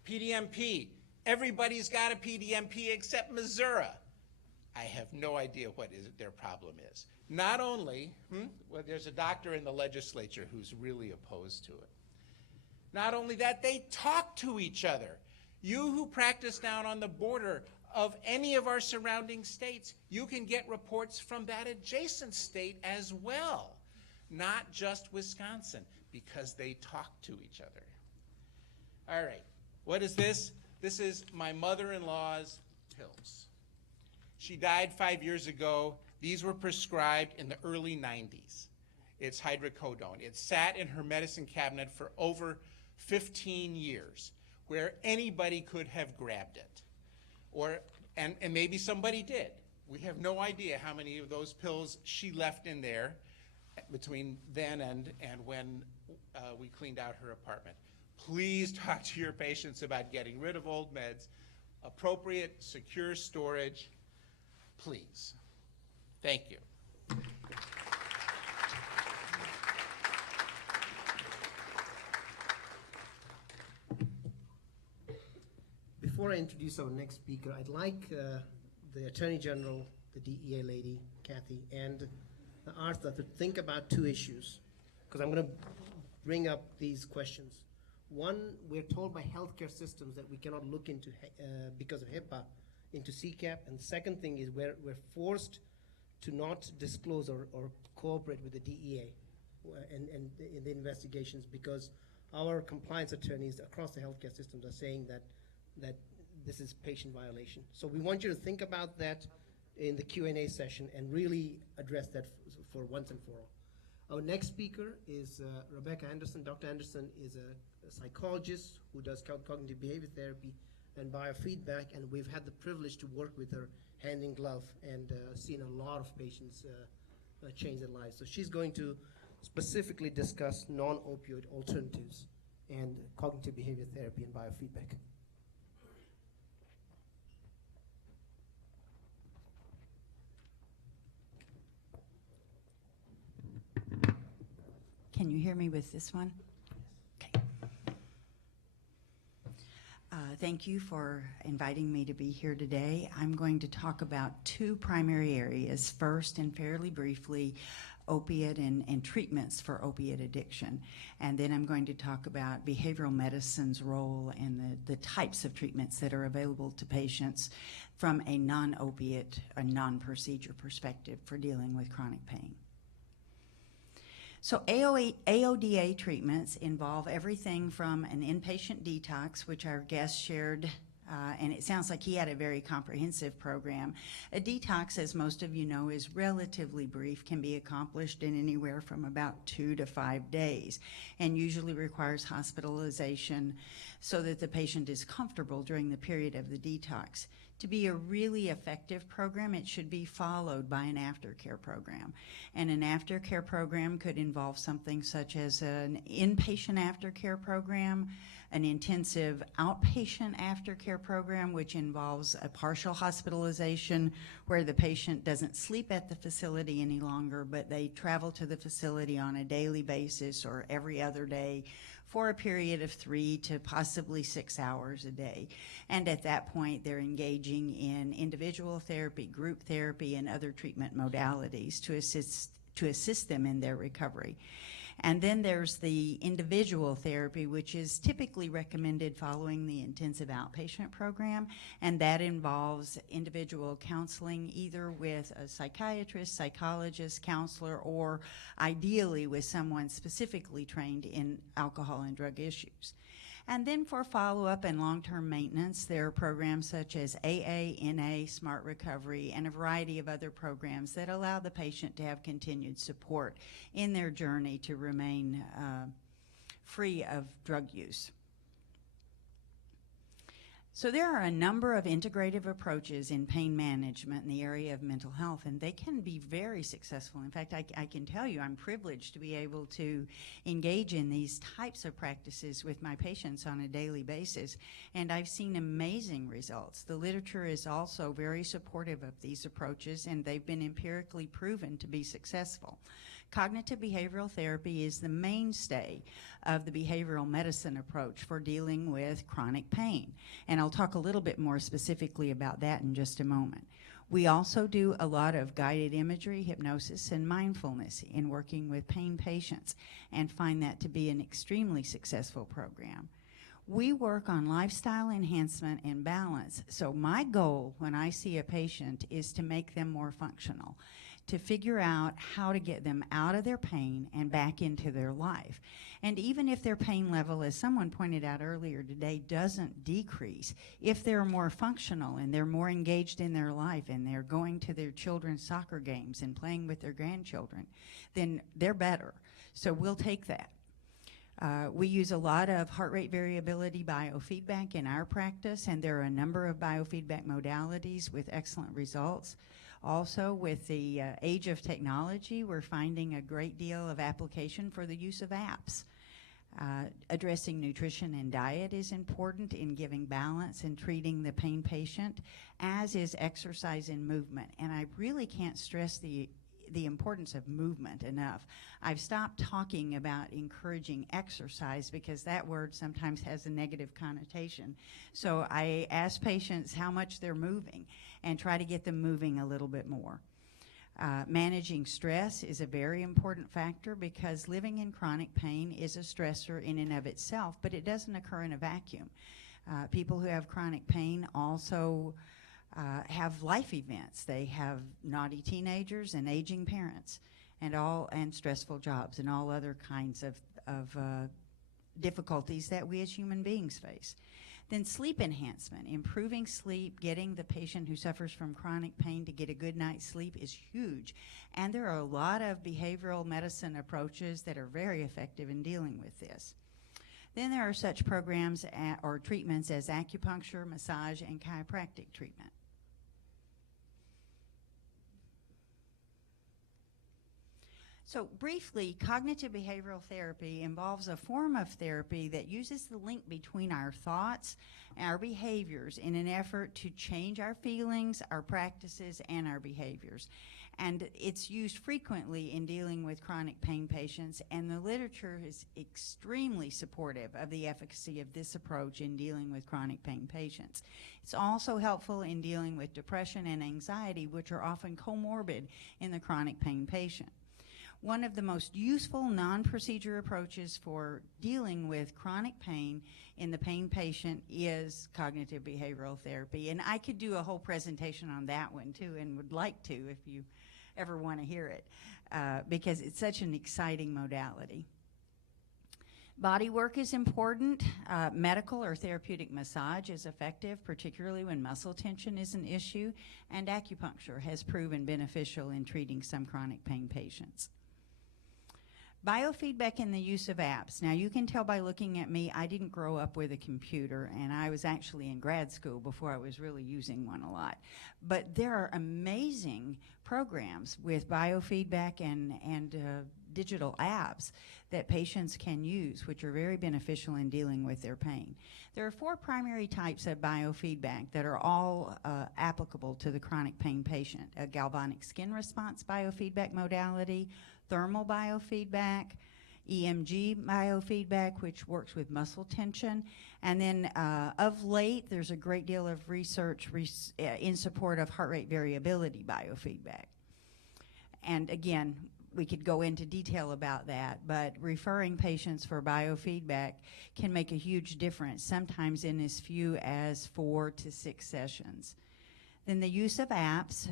PDMP. Everybody's got a PDMP except Missouri. I have no idea what their problem is. Not only, well, there's a doctor in the legislature who's really opposed to it. Not only that, they talk to each other. You who practice down on the border of any of our surrounding states, you can get reports from that adjacent state as well, not just Wisconsin, because they talk to each other. All right, what is this? This is my mother-in-law's pills. She died 5 years ago. These were prescribed in the early 90s. It's hydrocodone. It sat in her medicine cabinet for over 15 years, where anybody could have grabbed it. And maybe somebody did. We have no idea how many of those pills she left in there between then and when we cleaned out her apartment. Please talk to your patients about getting rid of old meds. Appropriate, secure storage, please. Thank you. Before I introduce our next speaker, I'd like the Attorney General, the DEA lady, Kathy, and Arthur to think about 2 issues, because I'm going to bring up these questions. One, we're told by healthcare systems that we cannot look into, because of HIPAA, into CCAP, and the second thing is we're forced to not disclose or cooperate with the DEA and in the investigations, because our compliance attorneys across the healthcare systems are saying that this is patient violation. So we want you to think about that in the Q&A session and really address that for once and for all. Our next speaker is Rebecca Anderson. Dr. Anderson is a psychologist who does cognitive behavior therapy and biofeedback, and we've had the privilege to work with her hand in glove and seen a lot of patients change their lives. So she's going to specifically discuss non-opioid alternatives and cognitive behavior therapy and biofeedback. Can you hear me with this one? Okay. Thank you for inviting me to be here today. I'm going to talk about 2 primary areas. First, and fairly briefly, opiate and treatments for opiate addiction. And then I'm going to talk about behavioral medicine's role and the types of treatments that are available to patients from a non-opiate, a non-procedure perspective for dealing with chronic pain. So AODA treatments involve everything from an inpatient detox, which our guest shared, and it sounds like he had a very comprehensive program. A detox, as most of you know, is relatively brief, can be accomplished in anywhere from about 2 to 5 days, and usually requires hospitalization so that the patient is comfortable during the period of the detox. To be a really effective program, it should be followed by an aftercare program. And an aftercare program could involve something such as an inpatient aftercare program, an intensive outpatient aftercare program, which involves a partial hospitalization where the patient doesn't sleep at the facility any longer, but they travel to the facility on a daily basis or every other day for a period of 3 to possibly 6 hours a day. And at that point, they're engaging in individual therapy, group therapy, and other treatment modalities to assist them in their recovery. And then there's the individual therapy, which is typically recommended following the intensive outpatient program, and that involves individual counseling either with a psychiatrist, psychologist, counselor, or ideally with someone specifically trained in alcohol and drug issues. And then for follow-up and long-term maintenance, there are programs such as AA, NA, Smart Recovery, and a variety of other programs that allow the patient to have continued support in their journey to remain free of drug use. So there are a number of integrative approaches in pain management in the area of mental health, and they can be very successful. In fact, I can tell you I'm privileged to be able to engage in these types of practices with my patients on a daily basis, and I've seen amazing results. The literature is also very supportive of these approaches, and they've been empirically proven to be successful. Cognitive behavioral therapy is the mainstay of the behavioral medicine approach for dealing with chronic pain. And I'll talk a little bit more specifically about that in just a moment. We also do a lot of guided imagery, hypnosis, and mindfulness in working with pain patients and find that to be an extremely successful program. We work on lifestyle enhancement and balance. So my goal when I see a patient is to make them more functional, to figure out how to get them out of their pain and back into their life. And even if their pain level, as someone pointed out earlier today, doesn't decrease, if they're more functional and they're more engaged in their life and they're going to their children's soccer games and playing with their grandchildren, then they're better. So we'll take that. We use a lot of heart rate variability biofeedback in our practice, and there are a number of biofeedback modalities with excellent results. Also, with the age of technology, we're finding a great deal of application for the use of apps. Addressing nutrition and diet is important in giving balance and treating the pain patient, as is exercise and movement. And I really can't stress the importance of movement enough. I've stopped talking about encouraging exercise because that word sometimes has a negative connotation. So I ask patients how much they're moving and try to get them moving a little bit more. Managing stress is a very important factor because living in chronic pain is a stressor in and of itself, but it doesn't occur in a vacuum. People who have chronic pain also have life events. They have naughty teenagers and aging parents and stressful jobs and all other kinds of difficulties that we as human beings face. Then sleep enhancement, improving sleep, getting the patient who suffers from chronic pain to get a good night's sleep is huge. And there are a lot of behavioral medicine approaches that are very effective in dealing with this. Then there are such programs or treatments as acupuncture, massage, and chiropractic treatment. So briefly, cognitive behavioral therapy involves a form of therapy that uses the link between our thoughts and our behaviors in an effort to change our feelings, our practices, and our behaviors. And it's used frequently in dealing with chronic pain patients, and the literature is extremely supportive of the efficacy of this approach in dealing with chronic pain patients. It's also helpful in dealing with depression and anxiety, which are often comorbid in the chronic pain patient. One of the most useful non-procedure approaches for dealing with chronic pain in the pain patient is cognitive behavioral therapy. And I could do a whole presentation on that one too, and would like to if you ever want to hear it, because it's such an exciting modality. Body work is important. Medical or therapeutic massage is effective, particularly when muscle tension is an issue, and acupuncture has proven beneficial in treating some chronic pain patients. Biofeedback and the use of apps. Now, you can tell by looking at me, I didn't grow up with a computer, and I was actually in grad school before I was really using one a lot. But there are amazing programs with biofeedback and digital apps that patients can use, which are very beneficial in dealing with their pain. There are 4 primary types of biofeedback that are all applicable to the chronic pain patient: a galvanic skin response biofeedback modality, thermal biofeedback, EMG biofeedback, which works with muscle tension, and then of late there's a great deal of research in support of heart rate variability biofeedback. And again, we could go into detail about that, but referring patients for biofeedback can make a huge difference, sometimes in as few as 4 to 6 sessions. Then the use of apps.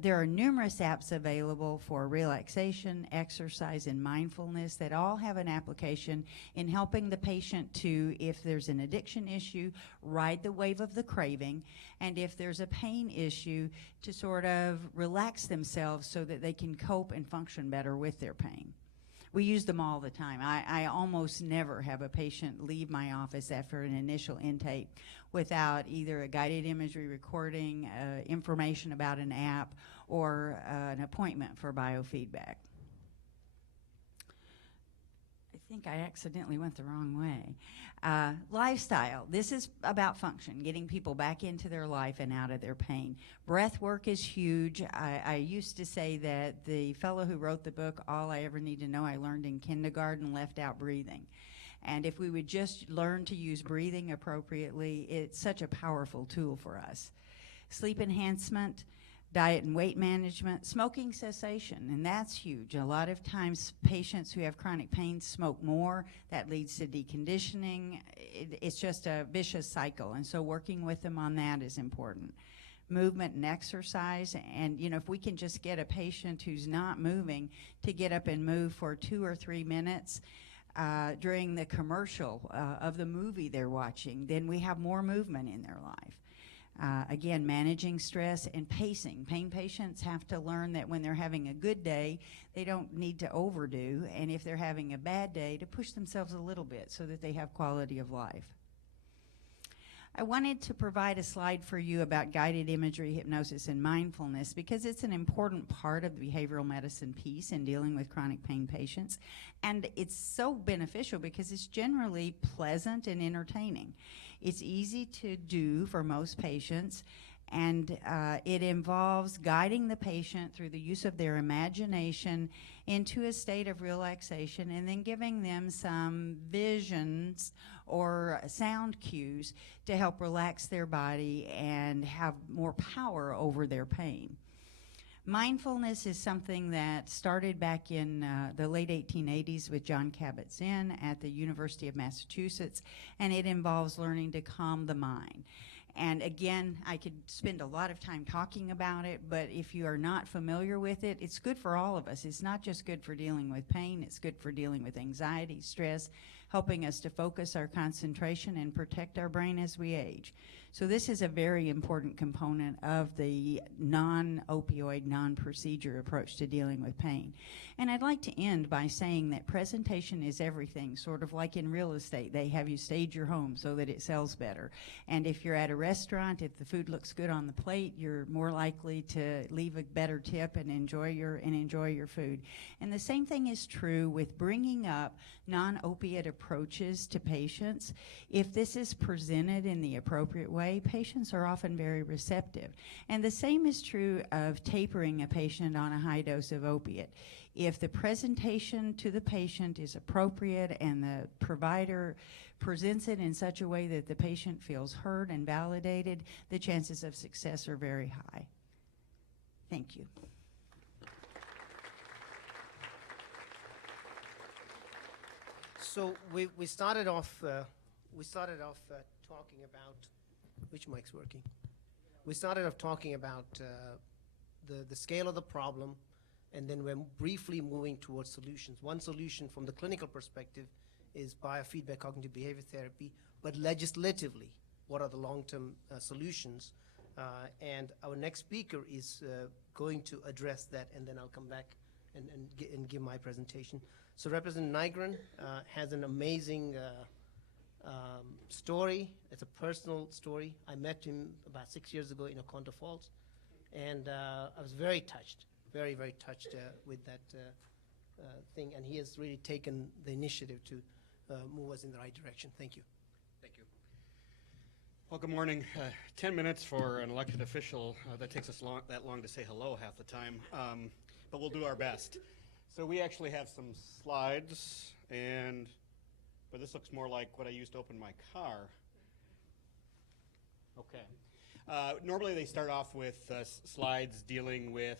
There are numerous apps available for relaxation, exercise, and mindfulness that all have an application in helping the patient to, if there's an addiction issue, ride the wave of the craving, and if there's a pain issue, to sort of relax themselves so that they can cope and function better with their pain. We use them all the time. I almost never have a patient leave my office after an initial intake without either a guided imagery recording, information about an app, or an appointment for biofeedback. I think I accidentally went the wrong way. Lifestyle. This is about function, getting people back into their life and out of their pain. Breath work is huge. I used to say that the fellow who wrote the book, All I Ever Need to Know I Learned in Kindergarten, left out breathing. And if we would just learn to use breathing appropriately, it's such a powerful tool for us. Sleep enhancement, diet and weight management, smoking cessation, and that's huge. A lot of times patients who have chronic pain smoke more. That leads to deconditioning. It's just a vicious cycle, and so working with them on that is important. Movement and exercise, and if we can just get a patient who's not moving to get up and move for 2 or 3 minutes during the commercial of the movie they're watching, then we have more movement in their life. Again, managing stress and pacing. Pain patients have to learn that when they're having a good day, they don't need to overdo, and if they're having a bad day, to push themselves a little bit so that they have quality of life. I wanted to provide a slide for you about guided imagery, hypnosis, and mindfulness because it's an important part of the behavioral medicine piece in dealing with chronic pain patients. And it's so beneficial because it's generally pleasant and entertaining. It's easy to do for most patients, and it involves guiding the patient through the use of their imagination into a state of relaxation and then giving them some visions or sound cues to help relax their body and have more power over their pain. Mindfulness is something that started back in the late 1880s with John Kabat-Zinn at the University of Massachusetts, and it involves learning to calm the mind. And again, I could spend a lot of time talking about it, but if you are not familiar with it, it's good for all of us. It's not just good for dealing with pain, it's good for dealing with anxiety, stress, helping us to focus our concentration and protect our brain as we age. So this is a very important component of the non-opioid, non-procedure approach to dealing with pain. And I'd like to end by saying that presentation is everything, sort of like in real estate. They have you stage your home so that it sells better. And if you're at a restaurant, if the food looks good on the plate, you're more likely to leave a better tip and enjoy your food. And the same thing is true with bringing up non-opiate approaches to patients. If this is presented in the appropriate way, patients are often very receptive. And the same is true of tapering a patient on a high dose of opiate. If the presentation to the patient is appropriate and the provider presents it in such a way that the patient feels heard and validated, the chances of success are very high. Thank you. So we started off talking about which mic's working. We started off talking about the scale of the problem, and then we're briefly moving towards solutions. One solution from the clinical perspective is biofeedback cognitive behavior therapy, but legislatively, what are the long-term solutions? And our next speaker is going to address that, and then I'll come back and give my presentation. So Representative Nygren has an amazing story. It's a personal story. I met him about 6 years ago in Oconto Falls, and I was very touched, very, very touched with that thing, and he has really taken the initiative to move us in the right direction. Thank you. Thank you. Well, good morning. 10 minutes for an elected official, that takes us that long to say hello half the time, but we'll do our best. So we actually have some slides, but this looks more like what I used to open my car. Okay. Normally they start off with slides dealing with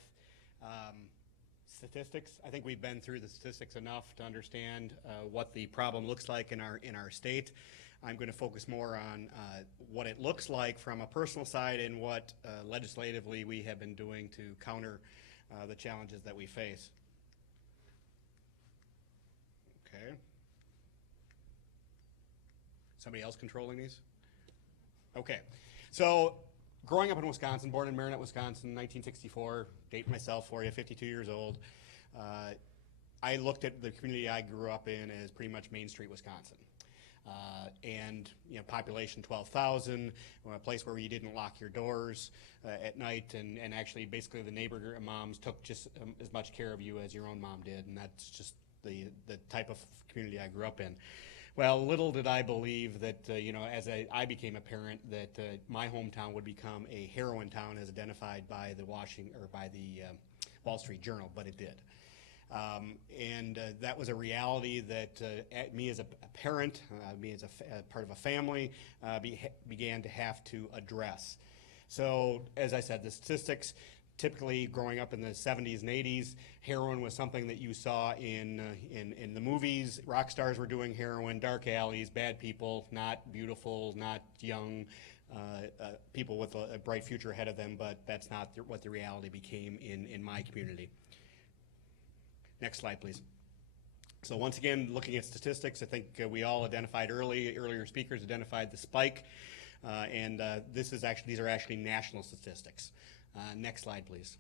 statistics. I think we've been through the statistics enough to understand what the problem looks like in our state. I'm going to focus more on what it looks like from a personal side and what legislatively we have been doing to counter the challenges that we face. Okay. Somebody else controlling these? Okay. So, growing up in Wisconsin, born in Marinette, Wisconsin, 1964, date myself for you, 52 years old. I looked at the community I grew up in as pretty much Main Street, Wisconsin. And population 12,000, a place where you didn't lock your doors at night, and actually basically the neighbor moms took just as much care of you as your own mom did, and that's just the type of community I grew up in. Well, little did I believe that, as I became a parent, that my hometown would become a heroin town as identified by the Wall Street Journal, but it did. And that was a reality that me as a parent, me as a part of a family, began to have to address. So, as I said, the statistics, typically growing up in the 70s and 80s, heroin was something that you saw in the movies. Rock stars were doing heroin, dark alleys, bad people, not beautiful, not young, people with a bright future ahead of them, but that's not what the reality became in my community. Next slide, please. So once again, looking at statistics, I think we all identified earlier speakers identified the spike, and these are actually national statistics. Next slide, please.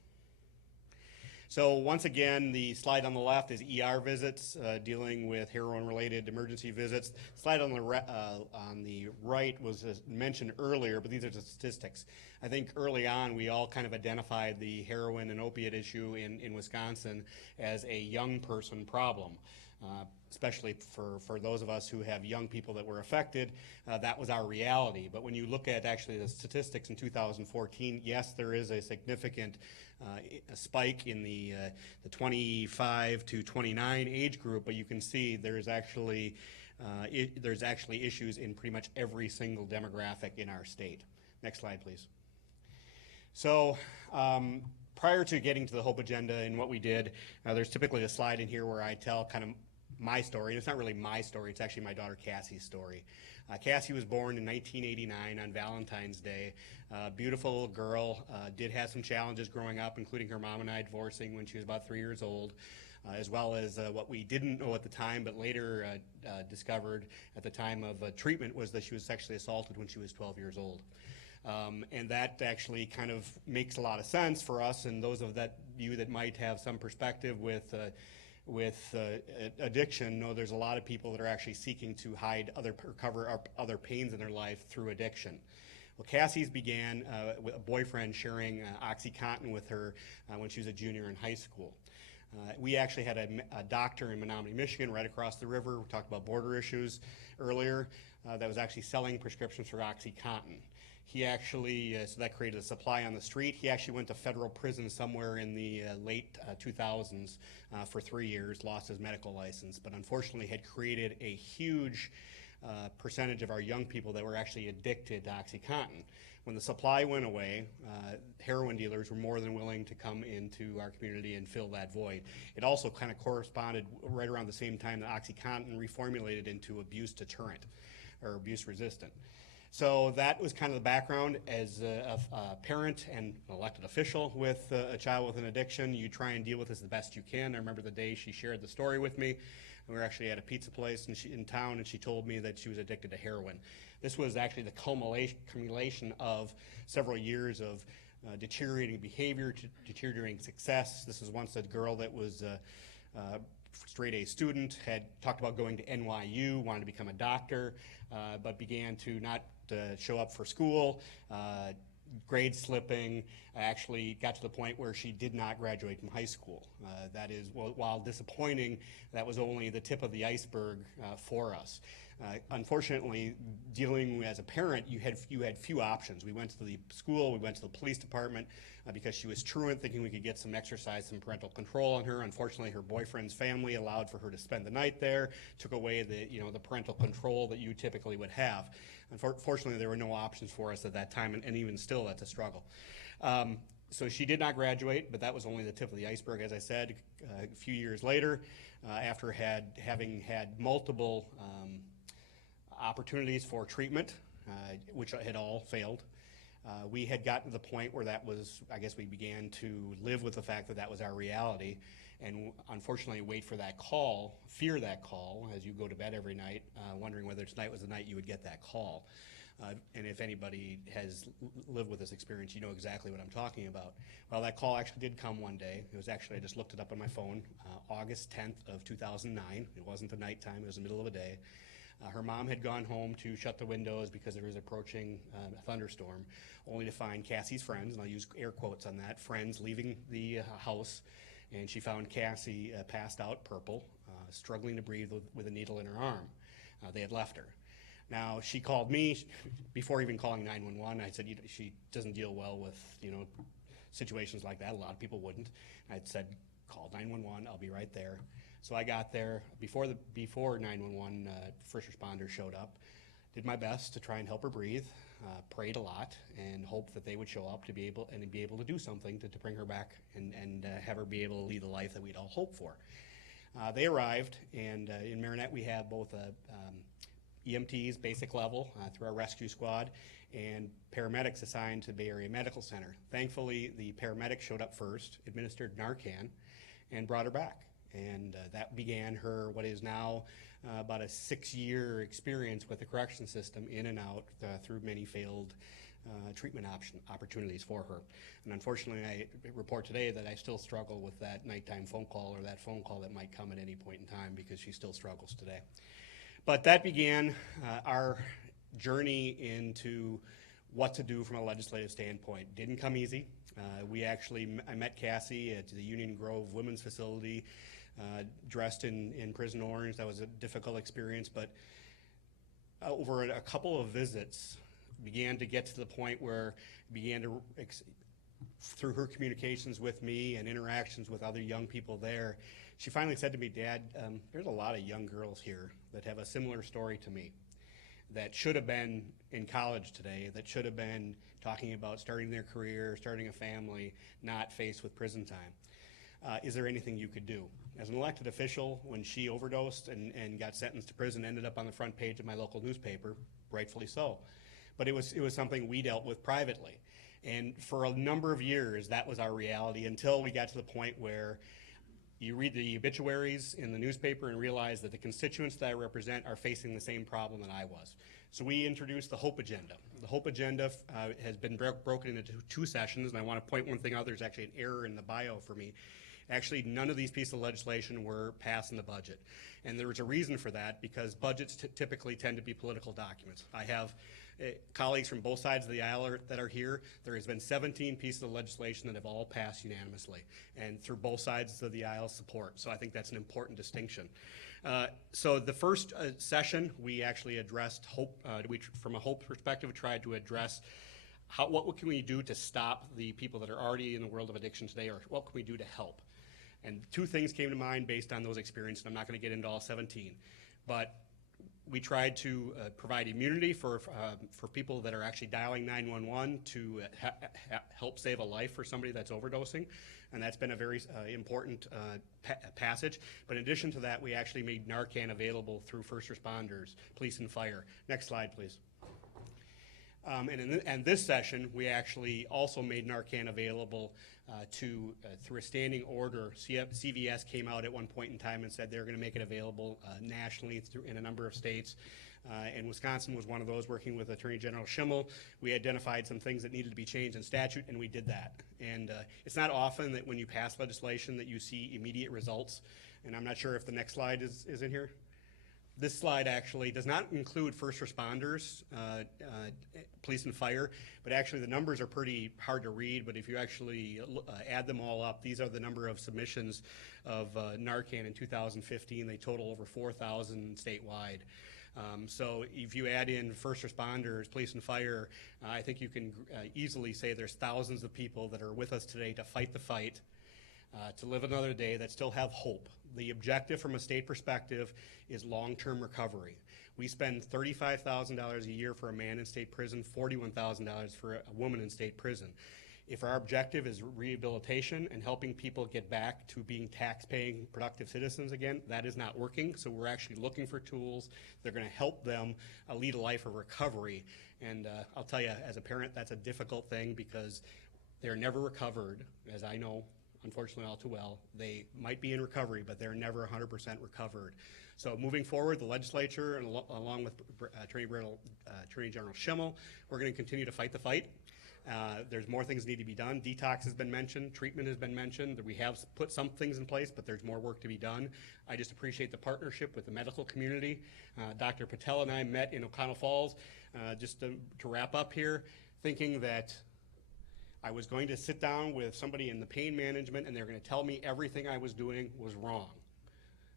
So once again, the slide on the left is ER visits, dealing with heroin-related emergency visits. The slide on the right was mentioned earlier, but these are the statistics. I think early on we all kind of identified the heroin and opiate issue in Wisconsin as a young person problem. Especially for those of us who have young people that were affected, that was our reality. But when you look at actually the statistics in 2014, yes, there is a significant a spike in the 25 to 29 age group, but you can see there's actually issues in pretty much every single demographic in our state. Next slide, please. So, prior to getting to the HOPE agenda and what we did, there's typically a slide in here where I tell kind of my story, and it's not really my story, it's actually my daughter Cassie's story. Cassie was born in 1989 on Valentine's Day. Beautiful little girl, did have some challenges growing up, including her mom and I divorcing when she was about 3 years old, as well as what we didn't know at the time, but later discovered at the time of treatment, was that she was sexually assaulted when she was 12 years old. And that actually kind of makes a lot of sense for us, and those of you that might have some perspective with addiction know there's a lot of people that are actually seeking to hide cover up other pains in their life through addiction. Well, Cassie's began with a boyfriend sharing Oxycodone with her when she was a junior in high school. We actually had a doctor in Menominee, Michigan, right across the river. We talked about border issues earlier, that was actually selling prescriptions for Oxycodone. He actually, so that created a supply on the street. He actually went to federal prison somewhere in the late 2000s for 3 years, lost his medical license, but unfortunately had created a huge percentage of our young people that were actually addicted to Oxycontin. When the supply went away, heroin dealers were more than willing to come into our community and fill that void. It also kind of corresponded right around the same time that Oxycontin reformulated into abuse deterrent or abuse resistant. So that was kind of the background. As a parent and an elected official with a child with an addiction, you try and deal with this the best you can. I remember the day she shared the story with me. We were actually at a pizza place in town, and she told me that she was addicted to heroin. This was actually the culmination of several years of deteriorating behavior, deteriorating success. This was once a girl that was straight A student, had talked about going to NYU, wanted to become a doctor, but began to not show up for school, grade slipping, actually got to the point where she did not graduate from high school. That is, while disappointing, that was only the tip of the iceberg for us. Unfortunately, dealing as a parent, you had few options. We went to the school, we went to the police department because she was truant, thinking we could get some exercise, some parental control on her. Unfortunately, her boyfriend's family allowed for her to spend the night there, took away the parental control that you typically would have. Unfortunately, there were no options for us at that time, and even still, that's a struggle. So she did not graduate, but that was only the tip of the iceberg, as I said. A few years later, after having had multiple opportunities for treatment, which had all failed. We had gotten to the point where I guess we began to live with the fact that that was our reality, and unfortunately wait for that call, fear that call as you go to bed every night, wondering whether tonight was the night you would get that call. And if anybody has lived with this experience, you know exactly what I'm talking about. Well, that call actually did come one day. It was actually, I just looked it up on my phone, August 10th of 2009. It wasn't the nighttime, it was the middle of the day. Her mom had gone home to shut the windows because there was approaching a thunderstorm, only to find Cassie's friends, and I'll use air quotes on that, friends leaving the house, and she found Cassie passed out, purple, struggling to breathe with a needle in her arm. They had left her. Now, she called me before even calling 911. I said, she doesn't deal well with, situations like that. A lot of people wouldn't. I said, call 911, I'll be right there. So I got there before 911 first responders showed up, did my best to try and help her breathe, prayed a lot, and hoped that they would show up to be able to do something to bring her back and have her be able to lead the life that we'd all hoped for. They arrived, and in Marinette we have both EMTs, basic level, through our rescue squad, and paramedics assigned to Bay Area Medical Center. Thankfully, the paramedic showed up first, administered Narcan, and brought her back. And that began her, what is now about a 6-year experience with the correction system, in and out through many failed treatment opportunities for her. And unfortunately, I report today that I still struggle with that nighttime phone call, or that phone call that might come at any point in time, because she still struggles today. But that began our journey into what to do from a legislative standpoint. Didn't come easy. I met Cassie at the Union Grove Women's Facility, dressed in prison orange. That was a difficult experience, but over a couple of visits, began to get to the point where through her communications with me and interactions with other young people there, she finally said to me, Dad, there's a lot of young girls here that have a similar story to me, that should have been in college today, that should have been talking about starting their career, starting a family, not faced with prison time. Is there anything you could do? As an elected official, when she overdosed and got sentenced to prison, ended up on the front page of my local newspaper, rightfully so. But it was something we dealt with privately. And for a number of years, that was our reality, until we got to the point where you read the obituaries in the newspaper and realize that the constituents that I represent are facing the same problem that I was. So we introduced the HOPE Agenda. The HOPE Agenda has been broken into 2 sessions, and I want to point one thing out. There's actually an error in the bio for me. Actually, none of these pieces of legislation were passed in the budget. And there was a reason for that, because budgets typically tend to be political documents. I have colleagues from both sides of the aisle that are here. There has been 17 pieces of legislation that have all passed unanimously, and through both sides of the aisle support. So I think that's an important distinction. So the first session, we actually addressed hope. From a hope perspective, we tried to address what can we do to stop the people that are already in the world of addiction today, or what can we do to help? And 2 things came to mind based on those experiences. I'm not going to get into all 17, but we tried to provide immunity for people that are actually dialing 911 to help save a life for somebody that's overdosing, and that's been a very important passage. But in addition to that, we actually made Narcan available through first responders, police and fire. Next slide, please. And this session, we actually also made Narcan available through a standing order. CVS came out at one point in time and said they're going to make it available nationally in a number of states. And Wisconsin was one of those, working with Attorney General Schimel. We identified some things that needed to be changed in statute, and we did that. And it's not often that when you pass legislation that you see immediate results. And I'm not sure if the next slide is in here. This slide actually does not include first responders, police and fire, but actually the numbers are pretty hard to read, but if you actually add them all up, these are the number of submissions of Narcan in 2015. They total over 4,000 statewide. So if you add in first responders, police and fire, I think you can easily say there's thousands of people that are with us today to fight the fight, to live another day, that still have hope. The objective from a state perspective is long-term recovery. We spend $35,000 a year for a man in state prison, $41,000 for a woman in state prison. If our objective is rehabilitation and helping people get back to being tax-paying, productive citizens again, that is not working. So we're actually looking for tools that are going to help them lead a life of recovery. And I'll tell you, as a parent, that's a difficult thing because they're never recovered, as I know, unfortunately all too well. They might be in recovery, but they're never 100% recovered. So moving forward, the legislature, and along with Attorney General Schimel, we're going to continue to fight the fight. There's more things need to be done. Detox has been mentioned, treatment has been mentioned. We have put some things in place, but there's more work to be done. I just appreciate the partnership with the medical community. Dr. Patel and I met in O'Connell Falls, just to wrap up here, thinking that I was going to sit down with somebody in the pain management and they're going to tell me everything I was doing was wrong,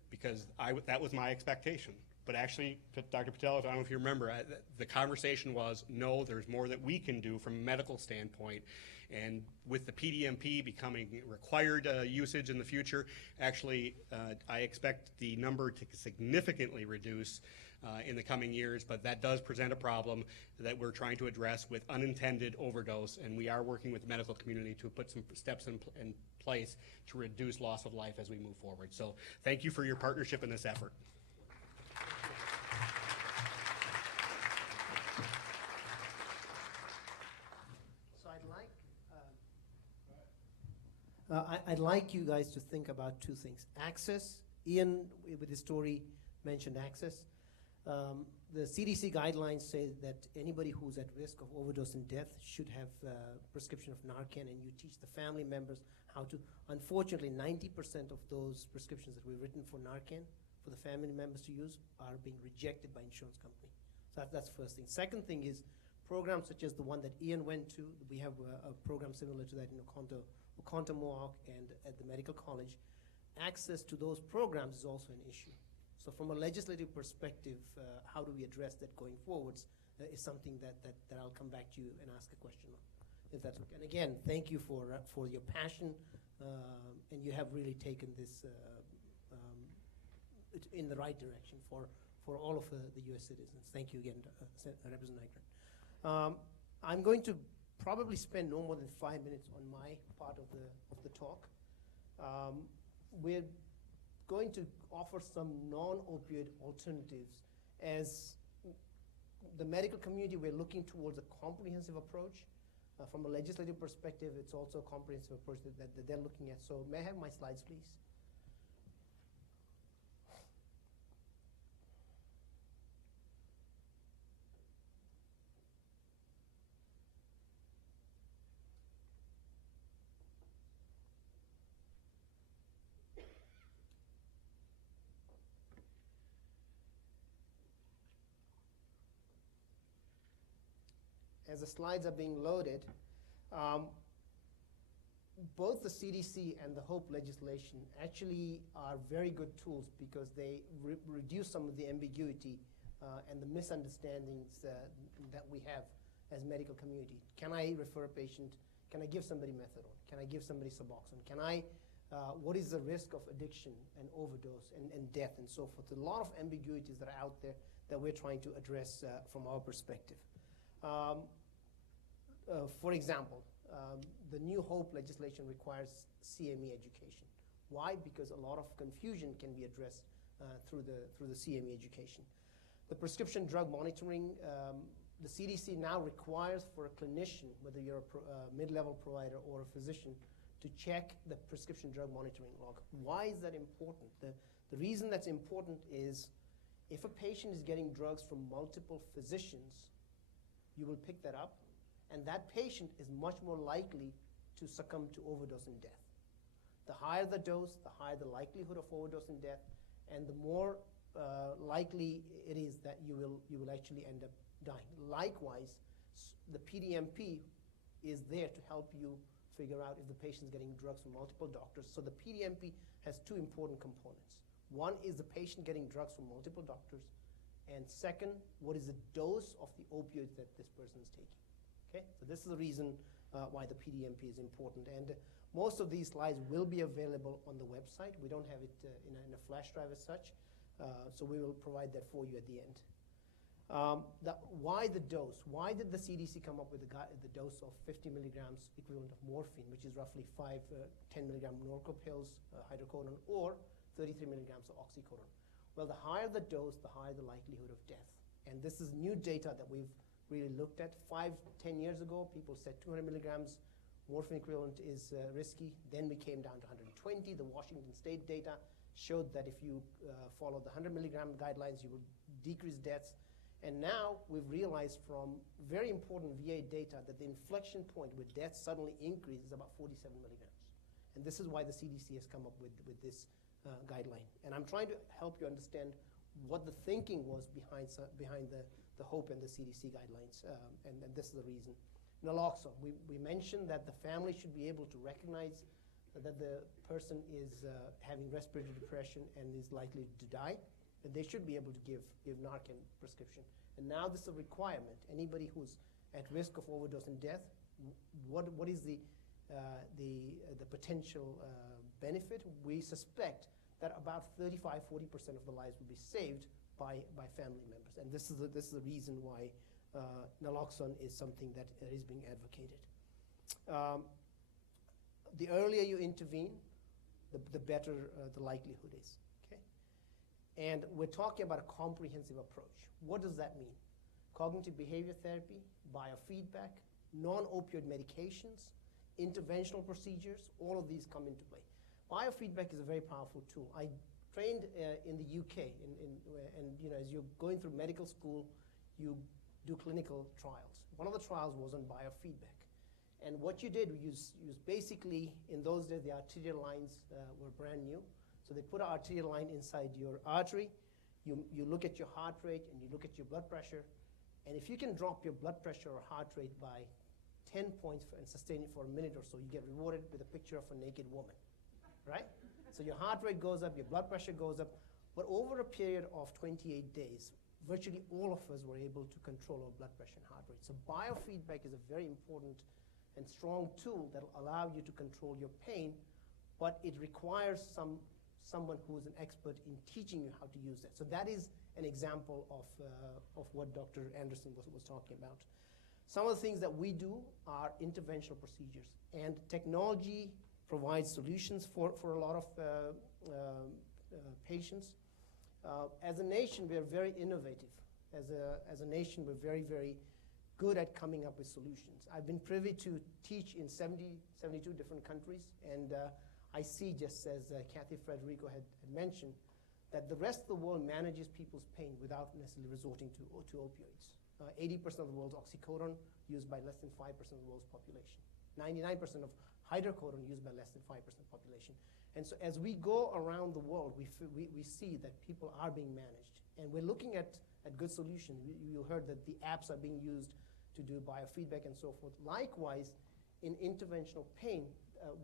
because that was my expectation. But actually, Dr. Patel, I don't know if you remember, the conversation was, no, there's more that we can do from a medical standpoint. And with the PDMP becoming required usage in the future, actually, I expect the number to significantly reduce in the coming years, but that does present a problem that we're trying to address with unintended overdose, and we are working with the medical community to put some steps in place to reduce loss of life as we move forward. So thank you for your partnership in this effort. So I'd like you guys to think about two things. Access. Ian, with his story, mentioned access. The CDC guidelines say that anybody who's at risk of overdose and death should have prescription of Narcan, and you teach the family members how to. Unfortunately, 90% of those prescriptions that we've written for Narcan for the family members to use are being rejected by insurance company. So that's the first thing. Second thing is programs such as the one that Ian went to. We have a program similar to that in Oconto Mohawk and at the medical college. Access to those programs is also an issue. So from a legislative perspective, how do we address that going forwards is something that I'll come back to you and ask a question on, if that's okay. And again, thank you for your passion, and you have really taken this in the right direction for all of the U.S. citizens. Thank you again, Representative Nygren. I'm going to probably spend no more than 5 minutes on my part of the talk. We're going to offer some non-opioid alternatives. As the medical community, we're looking towards a comprehensive approach. From a legislative perspective, it's also a comprehensive approach that they're looking at. So may I have my slides, please? As the slides are being loaded, both the CDC and the HOPE legislation actually are very good tools because they reduce some of the ambiguity and the misunderstandings that we have as medical community. Can I refer a patient? Can I give somebody methadone? Can I give somebody Suboxone? What is the risk of addiction and overdose and death and so forth? A lot of ambiguities that are out there that we're trying to address from our perspective. For example, the new HOPE legislation requires CME education. Why? Because a lot of confusion can be addressed through the CME education. The prescription drug monitoring, the CDC now requires for a clinician, whether you're a mid-level provider or a physician, to check the prescription drug monitoring log. Why is that important? The reason that's important is if a patient is getting drugs from multiple physicians, you will pick that up, and that patient is much more likely to succumb to overdose and death. The higher the dose, the higher the likelihood of overdose and death, and the more likely it is that you will actually end up dying. Likewise, the PDMP is there to help you figure out if the patient's getting drugs from multiple doctors. So the PDMP has two important components. One is the patient getting drugs from multiple doctors, and second, what is the dose of the opioids that this person is taking? Okay, so this is the reason why the PDMP is important. And most of these slides will be available on the website. We don't have it in a flash drive as such, so we will provide that for you at the end. Why the dose? Why did the CDC come up with the dose of 50 milligrams equivalent of morphine, which is roughly 10 milligram Norco pills, hydrocodone, or 33 milligrams of oxycodone? Well, the higher the dose, the higher the likelihood of death. And this is new data that we've really looked at. 5-10 years ago, people said 200 milligrams morphine equivalent is risky. Then we came down to 120. The Washington State data showed that if you follow the 100 milligram guidelines, you will decrease deaths. And now we've realized from very important VA data that the inflection point where death suddenly increases is about 47 milligrams. And this is why the CDC has come up with this guideline. And I'm trying to help you understand what the thinking was behind the HOPE and the CDC guidelines, and this is the reason. Naloxone, we mentioned that the family should be able to recognize that the person is having respiratory depression and is likely to die, and they should be able to give Narcan prescription. And now this is a requirement. Anybody who's at risk of overdose and death, what is the potential benefit? We suspect that about 35-40% of the lives will be saved by family members, and this is the reason why naloxone is something that is being advocated. The earlier you intervene, the better the likelihood is. Okay, and we're talking about a comprehensive approach. What does that mean? Cognitive behavior therapy, biofeedback, non-opioid medications, interventional procedures, all of these come into play. Biofeedback is a very powerful tool. I trained in the UK, and as you're going through medical school, you do clinical trials. One of the trials was on biofeedback. And what you did, you basically, in those days, the arterial lines were brand new. So they put an arterial line inside your artery. You look at your heart rate, and you look at your blood pressure. And if you can drop your blood pressure or heart rate by 10 points and sustain it for a minute or so, you get rewarded with a picture of a naked woman, right? So your heart rate goes up, your blood pressure goes up. But over a period of 28 days, virtually all of us were able to control our blood pressure and heart rate. So biofeedback is a very important and strong tool that will allow you to control your pain, but it requires someone who is an expert in teaching you how to use that. So that is an example of what Dr. Anderson was talking about. Some of the things that we do are interventional procedures, and technology provides solutions for a lot of patients. As a nation, we are very innovative. As a nation, we're very, very good at coming up with solutions. I've been privy to teach in 72 different countries, and I see, just as Kathy Frederico had mentioned, that the rest of the world manages people's pain without necessarily resorting to opioids. 80% of the world's oxycodone used by less than 5% of the world's population. 99% of hydrocodone used by less than 5% population. And so as we go around the world, we see that people are being managed. And we're looking at good solutions. You heard that the apps are being used to do biofeedback and so forth. Likewise, in interventional pain,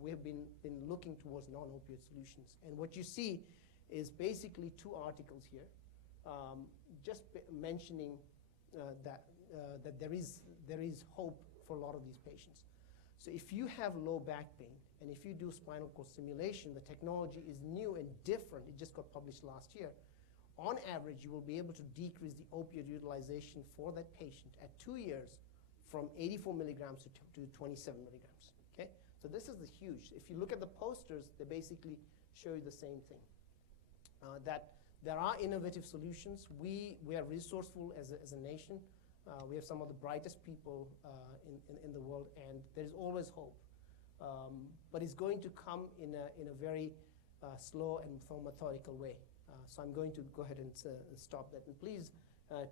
we have been looking towards non-opioid solutions. And what you see is basically two articles here, just mentioning that there is hope for a lot of these patients. So if you have low back pain, and if you do spinal cord stimulation, the technology is new and different. It just got published last year. On average, you will be able to decrease the opioid utilization for that patient at 2 years from 84 milligrams to 27 milligrams. Okay? So this is huge. If you look at the posters, they basically show you the same thing. That there are innovative solutions. We are resourceful as a nation. We have some of the brightest people in the world, and there's always hope. But it's going to come in a very slow and methodical way. So I'm going to go ahead and stop that. And please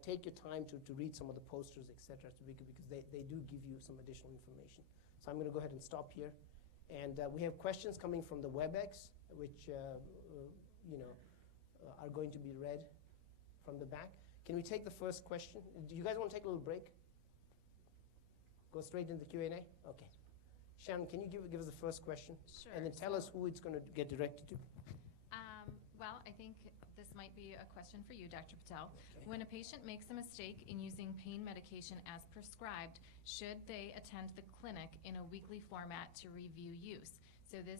take your time to read some of the posters, etc., because they do give you some additional information. So I'm going to go ahead and stop here. And we have questions coming from the WebEx, which are going to be read. from the back. Can we take the first question? Do you guys want to take a little break? Go straight into the Q&A? Okay. Shannon, can you give us the first question? Sure. And then tell us who it's going to get directed to. Well, I think this might be a question for you, Dr. Patel. Okay. When a patient makes a mistake in using pain medication as prescribed, should they attend the clinic in a weekly format to review use? So this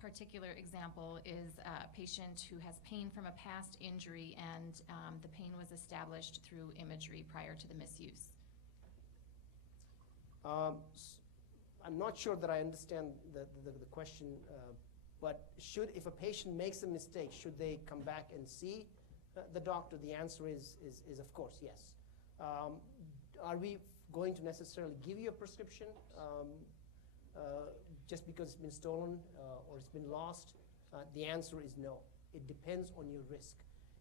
particular example is a patient who has pain from a past injury, and the pain was established through imagery prior to the misuse. I'm not sure that I understand the question, but if a patient makes a mistake, should they come back and see the doctor? The answer is of course, yes. Are we going to necessarily give you a prescription just because it's been stolen or it's been lost? The answer is no. It depends on your risk.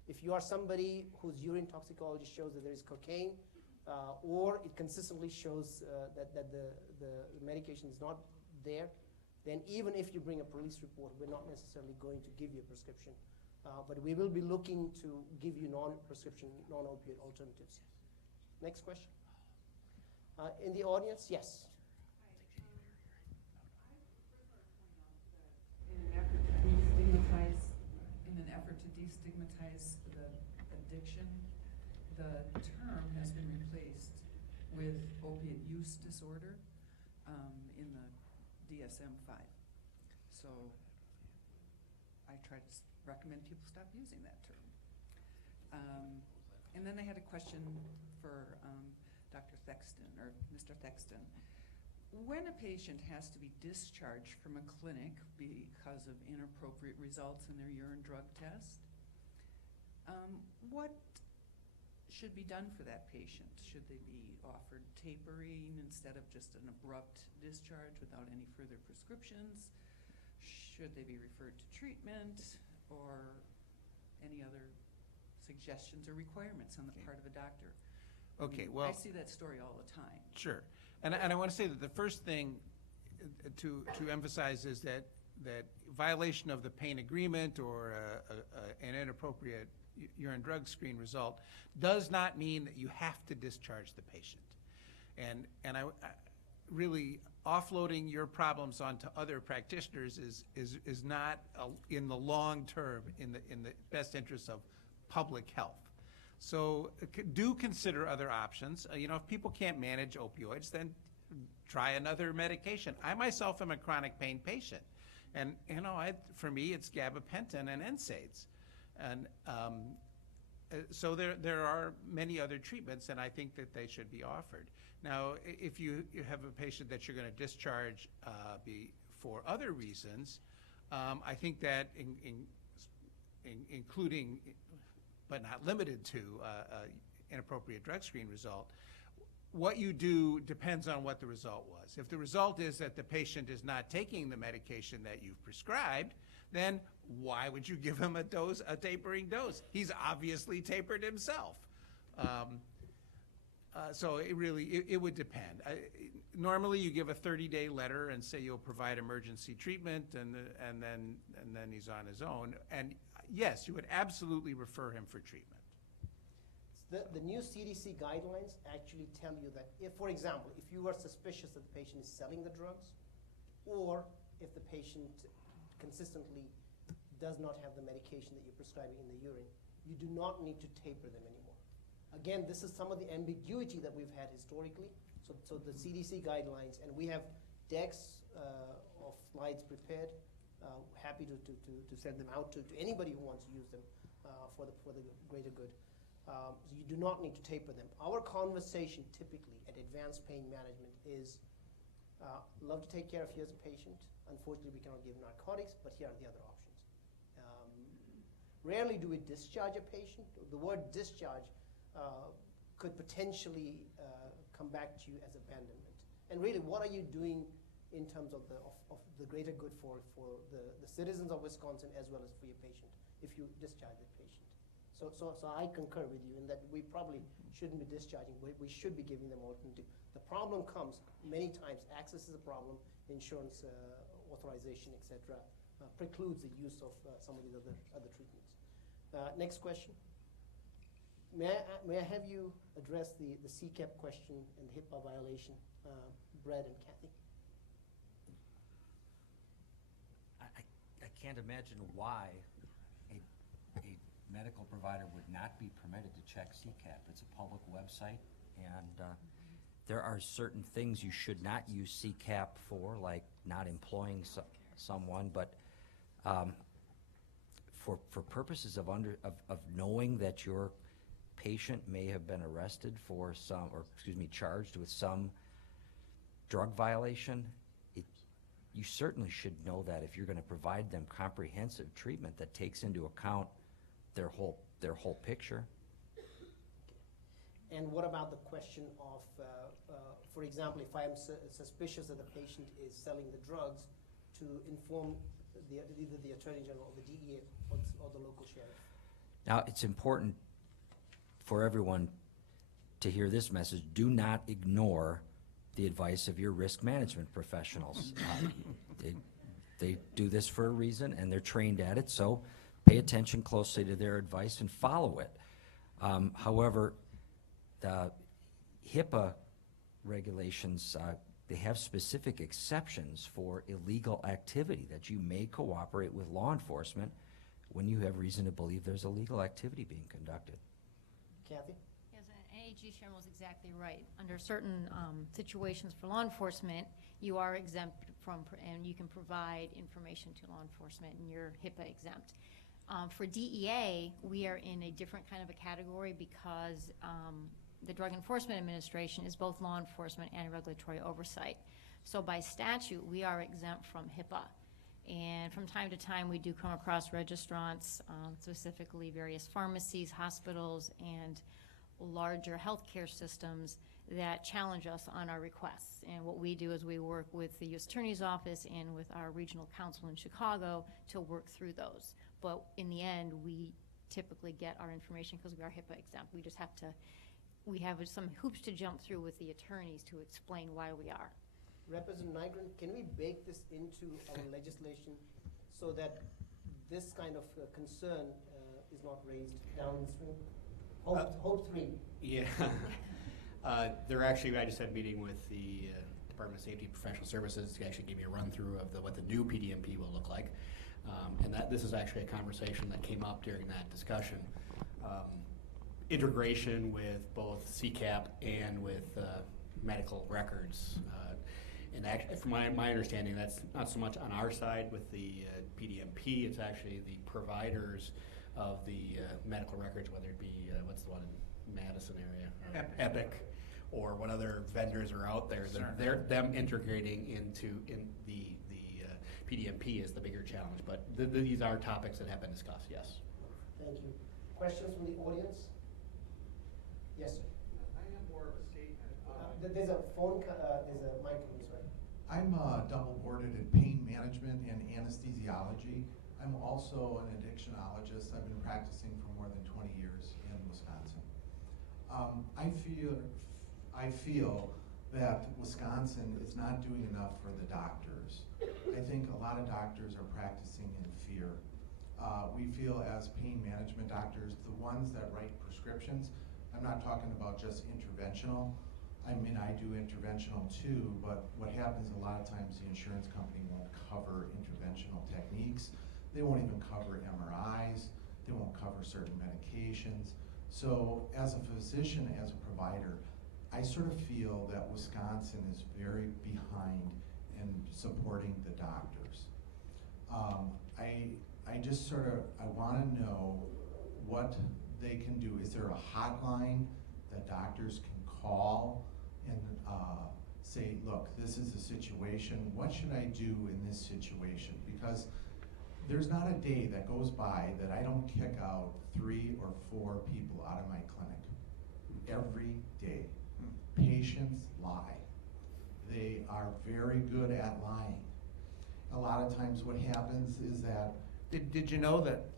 If you are somebody whose urine toxicology shows that there is cocaine, or it consistently shows that the medication is not there, then even if you bring a police report, we're not necessarily going to give you a prescription. But we will be looking to give you non-prescription, non-opioid alternatives. Next question. In the audience, yes. In an effort to destigmatize the addiction, the term has been replaced with opiate use disorder in the DSM-5. So I try to recommend people stop using that term. And then I had a question for Dr. Thexton, or Mr. Thexton. When a patient has to be discharged from a clinic because of inappropriate results in their urine drug test, what should be done for that patient? Should they be offered tapering instead of just an abrupt discharge without any further prescriptions? Should they be referred to treatment, or any other suggestions or requirements on the part of a doctor? Okay, well, I see that story all the time. sure. And I want to say that the first thing to emphasize is that violation of the pain agreement or an inappropriate urine drug screen result does not mean that you have to discharge the patient. And I really offloading your problems onto other practitioners is not in the long term in the best interest of public health. So do consider other options. If people can't manage opioids, then try another medication. I myself am a chronic pain patient, and for me it's gabapentin and NSAIDs, and so there are many other treatments, and I think that they should be offered. Now, if you have a patient that you're going to discharge for other reasons, I think that including but not limited to inappropriate drug screen result, what you do depends on what the result was. If the result is that the patient is not taking the medication that you've prescribed, then why would you give him a tapering dose? He's obviously tapered himself. So it would depend. Normally you give a 30-day letter and say you'll provide emergency treatment, and then he's on his own. And yes, you would absolutely refer him for treatment. The new CDC guidelines actually tell you that if, for example, if you are suspicious that the patient is selling the drugs, or if the patient consistently does not have the medication that you're prescribing in the urine, you do not need to taper them anymore. Again, this is some of the ambiguity that we've had historically. So the CDC guidelines, and we have decks of slides prepared. Happy to send them out to anybody who wants to use them for the greater good. So you do not need to taper them. Our conversation typically at advanced pain management is, love to take care of you as a patient. Unfortunately, we cannot give narcotics, but here are the other options. Rarely do we discharge a patient. The word discharge could potentially come back to you as abandonment. And really, what are you doing in terms of the greater good for the citizens of Wisconsin as well as for your patient if you discharge the patient? So I concur with you in that we probably shouldn't be discharging. We should be giving them alternative. The problem comes many times. Access is a problem. Insurance authorization, etc., precludes the use of some of these other treatments. Next question. may I have you address the CCAP question and the HIPAA violation, Brad and Kathy? I can't imagine why a medical provider would not be permitted to check CCAP. It's a public website, and there are certain things you should not use CCAP for, like not employing someone, but for purposes of knowing that your patient may have been arrested for charged with some drug violation, you certainly should know that if you're going to provide them comprehensive treatment that takes into account their whole picture. And what about the question of, for example, if I am suspicious that the patient is selling the drugs, to inform either the Attorney General or the DEA or the local sheriff? Now, it's important for everyone to hear this message. Do not ignore the advice of your risk management professionals. They do this for a reason, and they're trained at it, so pay attention closely to their advice and follow it. However, the HIPAA regulations, they have specific exceptions for illegal activity, that you may cooperate with law enforcement when you have reason to believe there's illegal activity being conducted. Kathy? Yes, AG Chairman was exactly right. Under certain situations for law enforcement, you are exempt from, and you can provide information to law enforcement, and you're HIPAA exempt. For DEA, we are in a different kind of a category because the Drug Enforcement Administration is both law enforcement and regulatory oversight. So by statute, we are exempt from HIPAA. And from time to time, we do come across registrants, specifically various pharmacies, hospitals, and larger healthcare systems that challenge us on our requests. And what we do is we work with the U.S. Attorney's Office and with our regional counsel in Chicago to work through those. But in the end, we typically get our information because we are HIPAA exempt. We just have to, we have some hoops to jump through with the attorneys to explain why we are. Representative Nygren, can we bake this into our legislation so that this kind of concern is not raised downstream? Hope 3. Yeah. I just had a meeting with the Department of Safety and Professional Services to actually give me a run through of what the new PDMP will look like. And this is actually a conversation that came up during that discussion. Integration with both CCAP and with medical records. And actually, from my understanding, that's not so much on our side with the PDMP, it's actually the providers of the medical records, whether it be, what's the one in Madison area? Epic, or what other vendors are out there. Them integrating into the PDMP is the bigger challenge, but these are topics that have been discussed, yes. Thank you. Questions from the audience? Yes, sir. I have more of a statement. There's a phone, there's a microphone, sorry. I'm double boarded in pain management and anesthesiology. I'm also an addictionologist. I've been practicing for more than 20 years in Wisconsin. I feel that Wisconsin is not doing enough for the doctors. I think a lot of doctors are practicing in fear. We feel as pain management doctors, the ones that write prescriptions, I'm not talking about just interventional. I mean, I do interventional too, but what happens a lot of times, the insurance company won't cover interventional techniques. They won't even cover MRIs. They won't cover certain medications. So as a physician, as a provider, I sort of feel that Wisconsin is very behind in supporting the doctors. I want to know what they can do. Is there a hotline that doctors can call and say, look, this is a situation, what should I do in this situation? Because there's not a day that goes by that I don't kick out 3 or 4 people out of my clinic. Every day. Patients lie. They are very good at lying. A lot of times what happens is that... Did you know that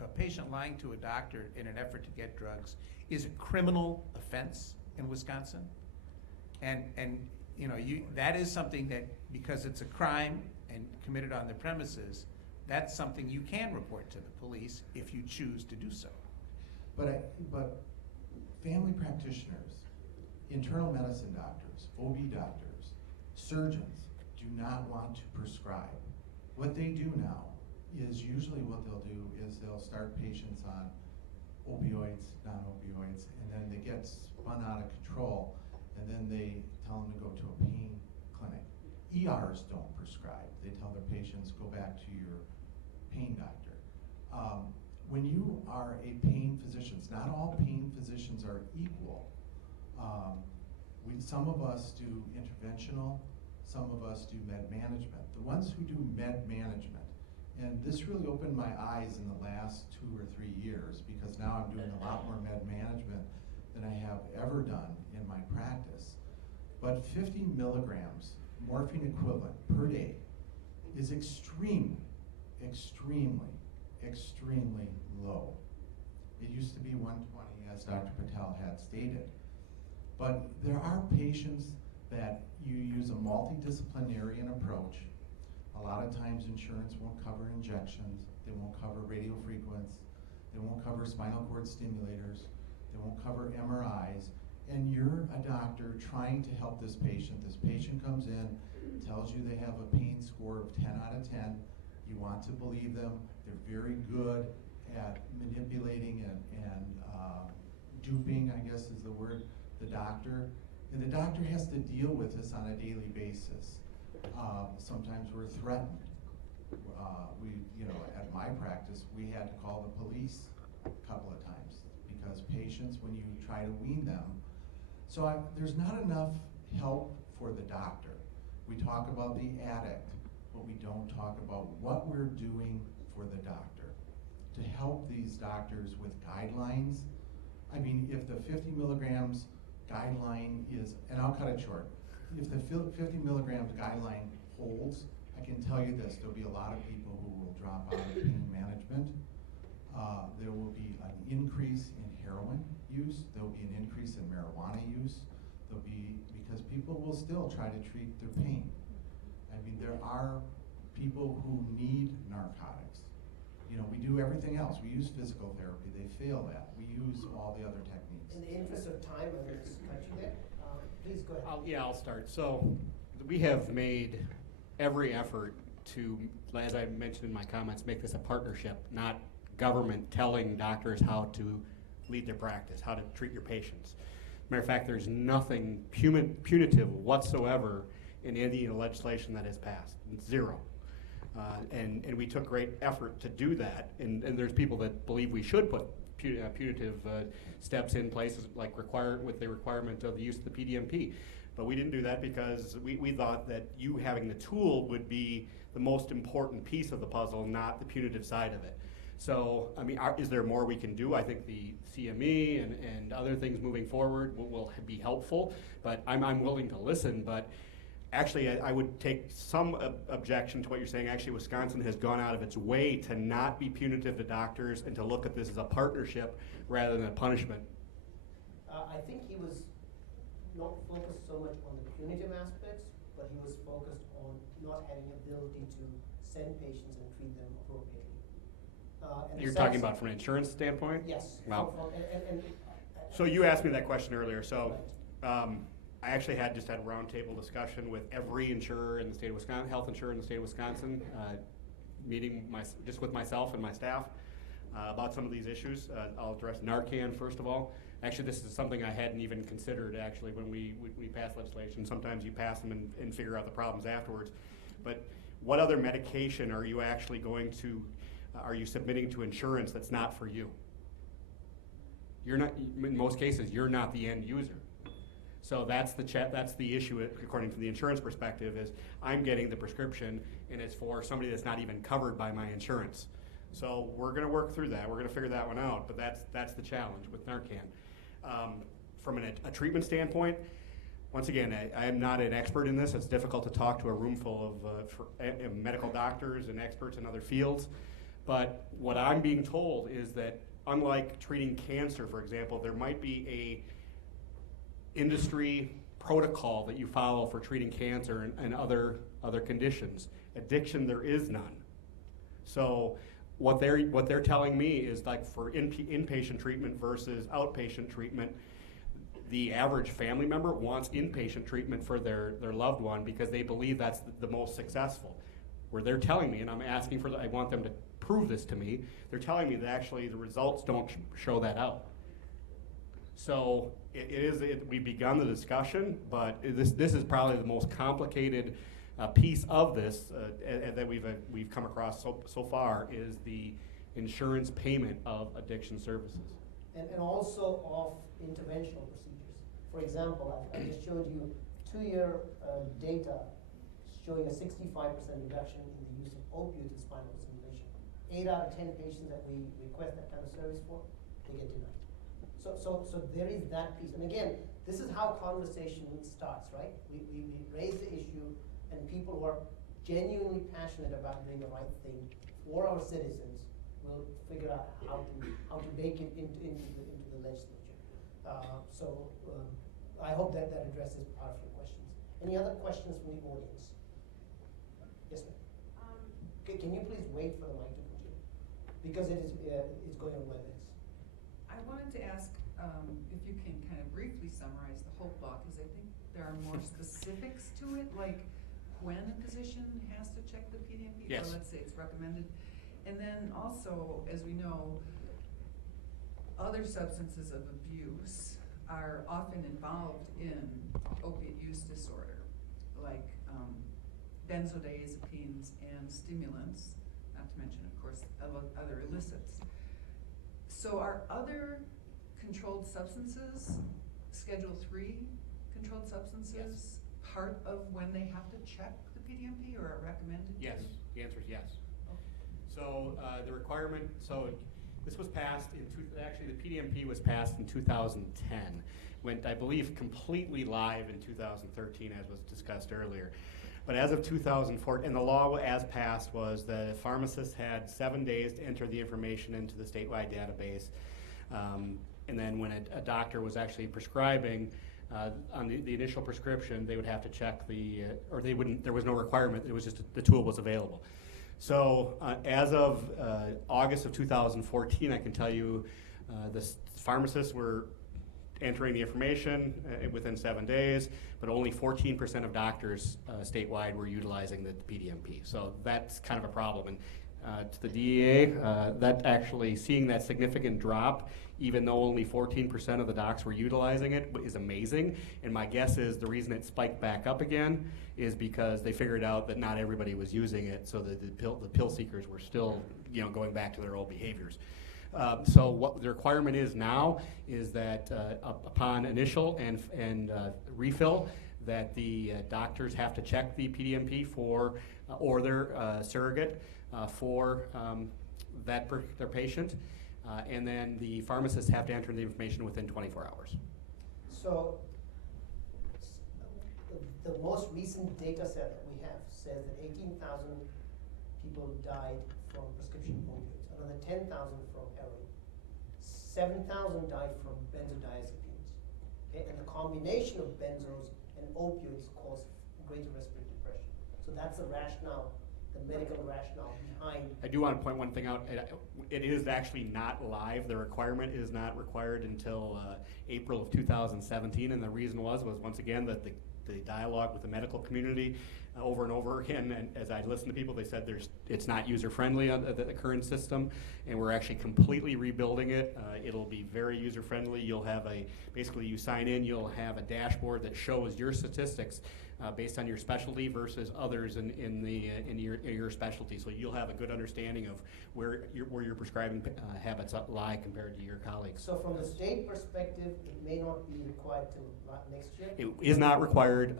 a patient lying to a doctor in an effort to get drugs is a criminal offense in Wisconsin? And you know, that is something that, because it's a crime and committed on the premises, that's something you can report to the police if you choose to do so. But family practitioners, internal medicine doctors, OB doctors, surgeons do not want to prescribe. What they do now is usually what they'll do is they'll start patients on opioids, non-opioids, and then they get spun out of control, and then they tell them to go to a pain clinic. ERs don't prescribe. They tell their patients, go back to your pain doctor. When you are a pain physician, not all pain physicians are equal. Some of us do interventional, some of us do med management. The ones who do med management, and this really opened my eyes in the last 2 or 3 years, because now I'm doing a lot more med management than I have ever done in my practice. But 50 milligrams morphine equivalent per day is extremely low. It used to be 120, as Dr. Patel had stated. But there are patients that you use a multidisciplinarian approach. A lot of times insurance won't cover injections, they won't cover radiofrequency, they won't cover spinal cord stimulators, they won't cover MRIs, and you're a doctor trying to help this patient. This patient comes in, tells you they have a pain score of 10 out of 10. You want to believe them. They're very good at manipulating and duping, I guess is the word, the doctor. And the doctor has to deal with this on a daily basis. Sometimes we're threatened. At my practice, we had to call the police a couple of times because patients, when you try to wean them, there's not enough help for the doctor. We talk about the addict, but we don't talk about what we're doing for the doctor to help these doctors with guidelines. I mean, if the 50 milligrams guideline is, and I'll cut it short, if the 50 milligrams guideline holds, I can tell you this, there'll be a lot of people who will drop out of pain management. There will be an increase in heroin use. There will be an increase in marijuana use. Because people will still try to treat their pain. I mean, there are people who need narcotics. We do everything else. We use physical therapy. They fail that. We use all the other techniques. In the interest of time, I'm going to cut you there. Please go ahead. I'll start. So we have made every effort to, as I mentioned in my comments, make this a partnership, not government telling doctors how to lead their practice, how to treat your patients. Matter of fact, there's nothing punitive whatsoever in any legislation that has passed. Zero. And we took great effort to do that. And there's people that believe we should put punitive steps in place, like with the requirement of the use of the PDMP. But we didn't do that because we thought that you having the tool would be the most important piece of the puzzle, not the punitive side of it. So, I mean, is there more we can do? I think the CME and other things moving forward will be helpful, but I'm willing to listen. But actually, I would take some objection to what you're saying. Actually, Wisconsin has gone out of its way to not be punitive to doctors and to look at this as a partnership rather than a punishment. I think he was not focused so much on the punitive aspects, but he was focused on not having ability to send patients and treat them appropriately. You're talking about from an insurance standpoint? Yes. Wow. So you asked me that question earlier. So I actually just had a roundtable discussion with every insurer in the state of Wisconsin, health insurer in the state of Wisconsin, meeting just with myself and my staff about some of these issues. I'll address Narcan first of all. Actually, this is something I hadn't even considered actually when we pass legislation. Sometimes you pass them and figure out the problems afterwards. But what other medication are you actually going to are you submitting to insurance that's not for you? You're not, in most cases, you're not the end user. So that's the issue according to the insurance perspective is I'm getting the prescription and it's for somebody that's not even covered by my insurance. So we're going to work through that. We're going to figure that one out, but that's the challenge with Narcan. From a treatment standpoint, once again, I am not an expert in this. It's difficult to talk to a room full of medical doctors and experts in other fields. But what I'm being told is that unlike treating cancer, for example, there might be a industry protocol that you follow for treating cancer and other conditions. Addiction, there is none. So what they're telling me is like for inpatient treatment versus outpatient treatment, the average family member wants inpatient treatment for their loved one because they believe that's the most successful. Where they're telling me, and I'm asking for, I want them to prove this to me, they're telling me that actually the results don't show that out. So we've begun the discussion, but this is probably the most complicated piece of this that we've come across so far is the insurance payment of addiction services. And also of interventional procedures. For example, I just showed you 2-year data showing a 65% reduction in the use of opioids in spinal stimulation. 8 out of 10 patients that we request that kind of service for, they get denied. So there is that piece. And again, this is how conversation starts, right? We raise the issue, and people who are genuinely passionate about doing the right thing for our citizens will figure out how to make it into the legislature. I hope that addresses part of your questions. Any other questions from the audience? Yes, ma'am. Can you please wait for the mic to come to you? Because it's going on WebEx. I wanted to ask if you can kind of briefly summarize the whole block, because I think there are more specifics to it, like when a physician has to check the PDMP, yes. or let's say it's recommended. And then also, as we know, other substances of abuse are often involved in opiate use disorder, like benzodiazepines and stimulants, not to mention, of course, other illicits. So are other controlled substances, Schedule 3 controlled substances, yes. part of when they have to check the PDMP or are recommended? Yes, the answer is yes. So the requirement, so this was passed actually the PDMP was passed in 2010, went, I believe, completely live in 2013, as was discussed earlier. But as of 2004, and the law as passed was that pharmacists had 7 days to enter the information into the statewide database. And then when a doctor was actually prescribing on the initial prescription, they would have to check or they wouldn't, there was no requirement, it was just the tool was available. So as of August of 2014, I can tell you the pharmacists were entering the information within 7 days, but only 14% of doctors statewide were utilizing the PDMP. So that's kind of a problem. And to the DEA, that actually seeing that significant drop, even though only 14% of the docs were utilizing it, is amazing. And my guess is the reason it spiked back up again is because they figured out that not everybody was using it, so that the pill seekers were still, going back to their old behaviors. So what the requirement is now is that upon initial and refill, that the doctors have to check the PDMP for or their surrogate for their patient, and then the pharmacists have to enter the information within 24 hours. So the most recent data set that we have says that 18,000 people died from prescription opioids, another 10,000 from heroin, 7,000 died from benzodiazepines. Okay? And the combination of benzos and opioids cause greater respiratory depression. So that's the rationale, the medical rationale behind. I do want to point one thing out. It is actually not live. The requirement is not required until April of 2017, and the reason was once again that the dialogue with the medical community over and over again, and as I listened to people, they said it's not user-friendly on the current system, and we're actually completely rebuilding it. It'll be very user-friendly. You'll have basically you sign in, you'll have a dashboard that shows your statistics based on your specialty versus others in your specialty. So you'll have a good understanding of where your prescribing habits lie compared to your colleagues. So from the state perspective, it may not be required till next year? It is not required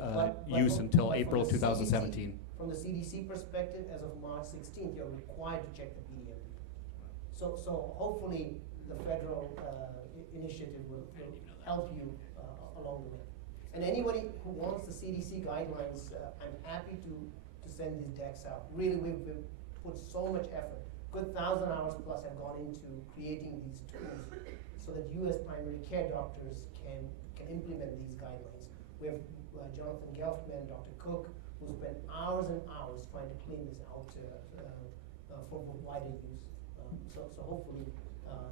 use until April from the 2017. CDC, from the CDC perspective, as of March 16th, you're required to check the PDMP. So hopefully the federal initiative will help you along the way. And anybody who wants the CDC guidelines, I'm happy to send these decks out. Really, we've put so much effort. Good 1,000 hours plus have gone into creating these tools so that you as primary care doctors can implement these guidelines. We have Jonathan Gelfman, Dr. Cook, who spent hours and hours trying to clean this out for wider use. So hopefully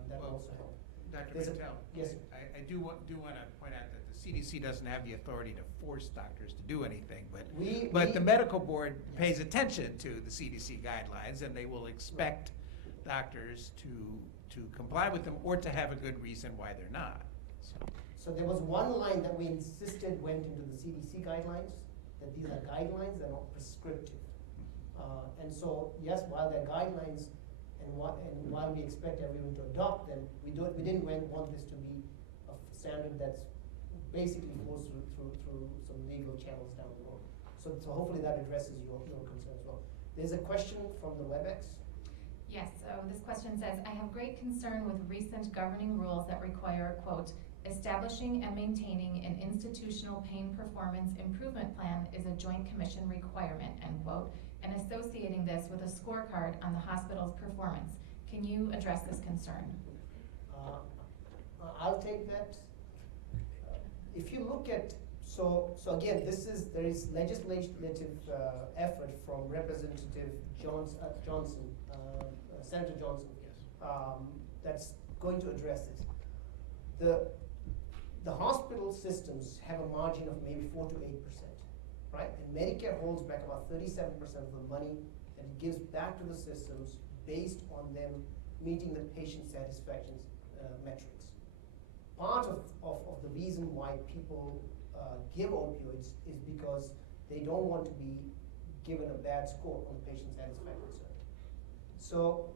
that will Well, also help. Dr. There's a- Patel, yes. I do want to point out that the CDC doesn't have the authority to force doctors to do anything, but the medical board pays attention to the CDC guidelines, and they will expect doctors to comply with them or to have a good reason why they're not. So there was one line that we insisted went into the CDC guidelines, that these are guidelines, they're not prescriptive. And so, yes, while they're guidelines, and while we expect everyone to adopt them, we didn't want this to be a standard that's basically flows through some legal channels down the road. So hopefully that addresses your concern as well. There's a question from the WebEx. Yes, so this question says, I have great concern with recent governing rules that require, quote, establishing and maintaining an institutional pain performance improvement plan is a joint commission requirement, end quote, and associating this with a scorecard on the hospital's performance. Can you address this concern? I'll take that. If you look at, so again, there is legislative effort from Representative Johnson, Senator Johnson, that's going to address this. The hospital systems have a margin of maybe 4 to 8%, right? And Medicare holds back about 37% of the money that it gives back to the systems based on them meeting the patient satisfaction metrics. Part of the reason why people give opioids is because they don't want to be given a bad score on the patient satisfaction survey. So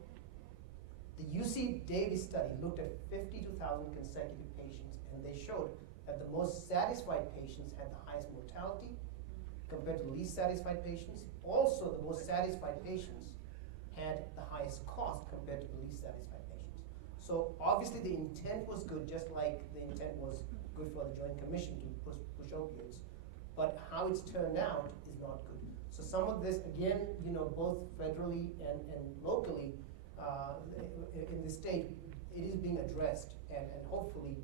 the UC Davis study looked at 52,000 consecutive patients, and they showed that the most satisfied patients had the highest mortality compared to the least satisfied patients. Also, the most satisfied patients had the highest cost compared to the least satisfied patients. So obviously the intent was good, just like the intent was good for the Joint Commission to push opioids. But how it's turned out is not good. So some of this, again, both federally and locally, in the state, it is being addressed, and hopefully,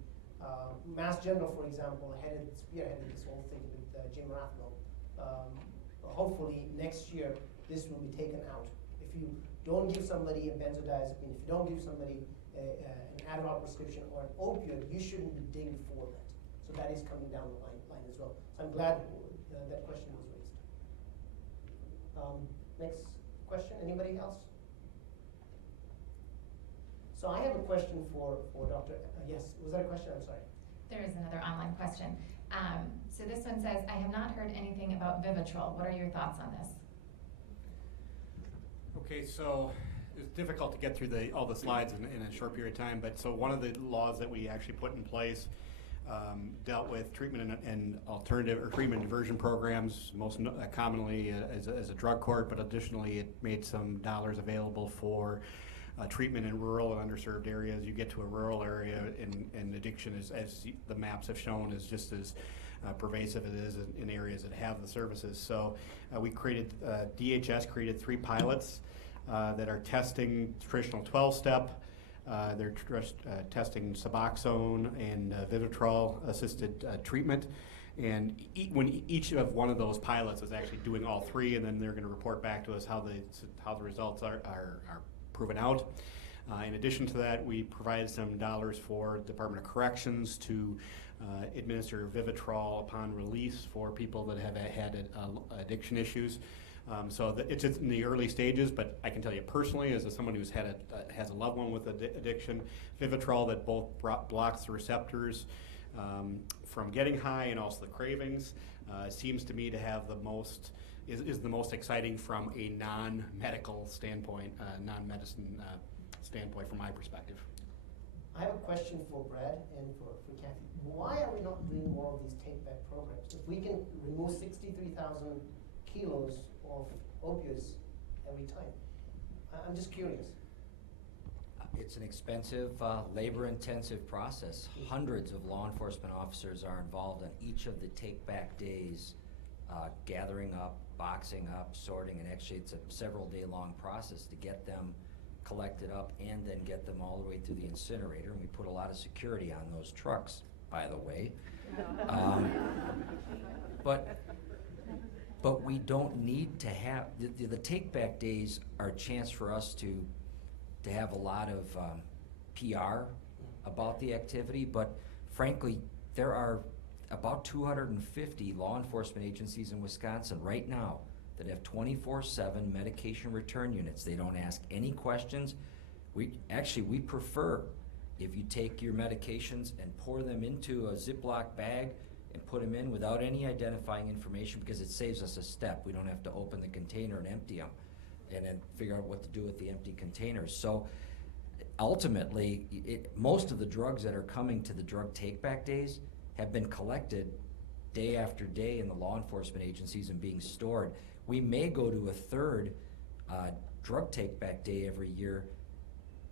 Mass General, for example, spearheaded this whole thing with Jim Rathlow. Hopefully, next year, this will be taken out. If you don't give somebody a benzodiazepine, if you don't give somebody an Adderall prescription or an opioid, you shouldn't be dinged for that. So that is coming down the line as well. So I'm glad that question was raised. Next question, anybody else? So I have a question for Dr. Yes, was that a question? I'm sorry. There is another online question. So this one says, I have not heard anything about Vivitrol. What are your thoughts on this? Okay, so it's difficult to get through all the slides in a short period of time, but so one of the laws that we actually put in place dealt with treatment and alternative or treatment diversion programs, most commonly as a drug court, but additionally it made some dollars available for treatment in rural and underserved areas. You get to a rural area and addiction, as the maps have shown, is just as pervasive it is in areas that have the services. So we created, DHS created 3 pilots that are testing traditional 12-step. They're testing Suboxone and Vivitrol assisted treatment. And when each of one of those pilots is actually doing all 3, and then they're going to report back to us how the results are proven out. In addition to that, we provided some dollars for Department of Corrections to administer Vivitrol upon release for people that have had addiction issues. So it's in the early stages, but I can tell you personally, as someone who's has a loved one with addiction, Vivitrol that both blocks the receptors from getting high and also the cravings seems to me to have the most exciting from a non-medical standpoint, non-medicine standpoint from my perspective. I have a question for Brad and for Kathy. Why are we not doing more of these take-back programs? If we can remove 63,000 kilos of opioids every time, I'm just curious. It's an expensive, labor-intensive process. Hundreds of law enforcement officers are involved on each of the take-back days, gathering up, boxing up, sorting, and actually it's a several-day-long process to get them collected up and then get them all the way to the incinerator. And we put a lot of security on those trucks, by the way. But we don't need to have, the take-back days are a chance for us to to have a lot of PR about the activity, but frankly, there are about 250 law enforcement agencies in Wisconsin right now that have 24/7 medication return units. They don't ask any questions. We prefer if you take your medications and pour them into a Ziploc bag and put them in without any identifying information, because it saves us a step. We don't have to open the container and empty them and then figure out what to do with the empty containers. So ultimately, most of the drugs that are coming to the drug take-back days have been collected day after day in the law enforcement agencies and being stored. We may go to a third drug take-back day every year,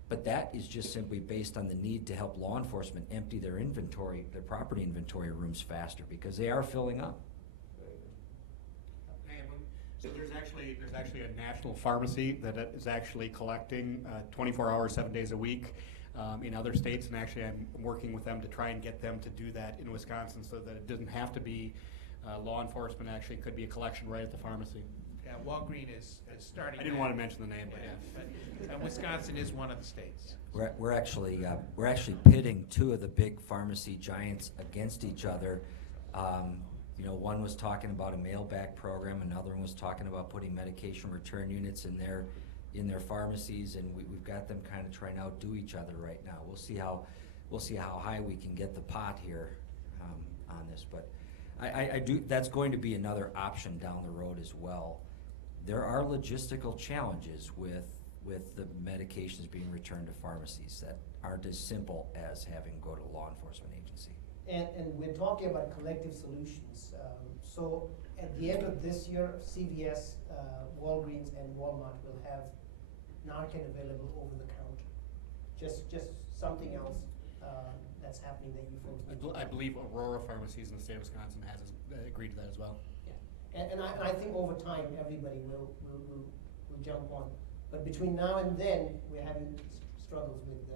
but that is just simply based on the need to help law enforcement empty their inventory, their property inventory rooms faster, because they are filling up. So there's actually a national pharmacy that is actually collecting 24 hours, 7 days a week in other states, and actually I'm working with them to try and get them to do that in Wisconsin so that it doesn't have to be law enforcement. Actually, it could be a collection right at the pharmacy. Yeah, Walgreen is starting. I didn't want to mention the name, but but Wisconsin is one of the states. We're actually pitting two of the big pharmacy giants against each other. One was talking about a mail-back program, another one was talking about putting medication return units in their pharmacies, and we've got them kind of trying to outdo each other right now. We'll see how high we can get the pot here on this, but I do. That's going to be another option down the road as well. There are logistical challenges with the medications being returned to pharmacies that aren't as simple as having go to a law enforcement agency. And we're talking about collective solutions. So at the end of this year, CVS, Walgreens, and Walmart will have Narcan available over the counter. Just something else that's happening that you folks. I believe Aurora Pharmacies in the state of Wisconsin has agreed to that as well. Yeah, and I think over time everybody will jump on. But between now and then, we're having struggles with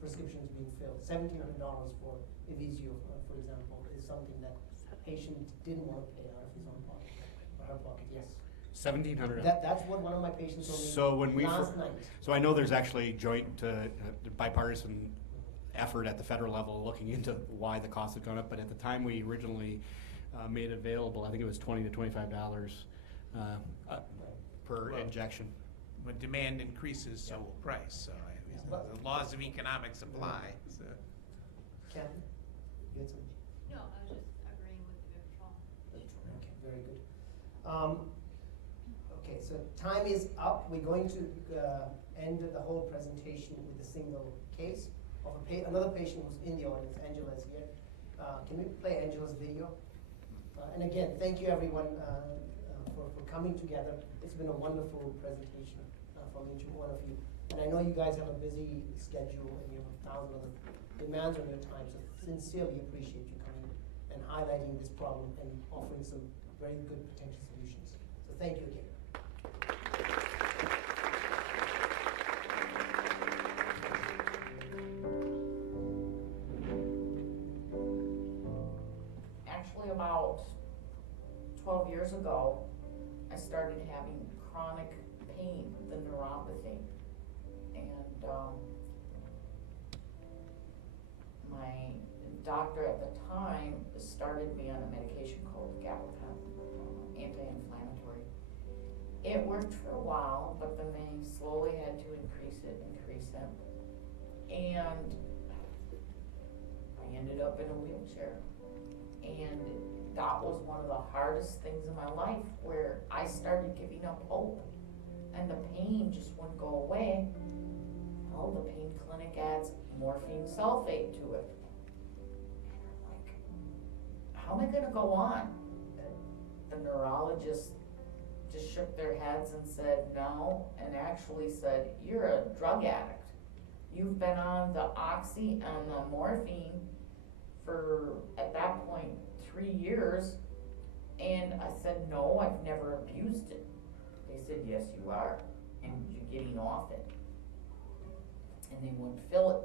prescriptions being filled. $1,700 for Evisio, for example, is something that a patient didn't want to pay out of his own pocket, or her pocket. Yes. $1,700. That's what one of my patients told me last night. So I know there's actually joint bipartisan effort at the federal level looking into why the cost had gone up, but at the time we originally made it available, I think it was $20 to $25 per injection. When demand increases, so will price. So the laws of economics apply. So. Kathy, you had something? No, I was just agreeing with the Vivitrol. Okay, very good. Okay, so time is up. We're going to end the whole presentation with a single case of another patient who's in the audience. Angela is here. Can we play Angela's video? And again, thank you everyone for coming together. It's been a wonderful presentation from each one of you. And I know you guys have a busy schedule and you have 1,000 other demands on your time, so sincerely appreciate you coming and highlighting this problem and offering some very good potential solutions. So thank you again. Actually, about 12 years ago, I started having chronic pain, the neuropathy. And my doctor at the time started me on a medication called gabapentin, anti-inflammatory. It worked for a while, but then they slowly had to increase it. And I ended up in a wheelchair. And that was one of the hardest things in my life, where I started giving up hope. And the pain just wouldn't go away. Oh, the pain clinic adds morphine sulfate to it. And I'm like, how am I gonna go on? The neurologist just shook their heads and said no, and actually said, you're a drug addict. You've been on the oxy and the morphine for, at that point, 3 years. And I said, no, I've never abused it. They said, yes, you are, and you're getting off it. And they wouldn't fill it.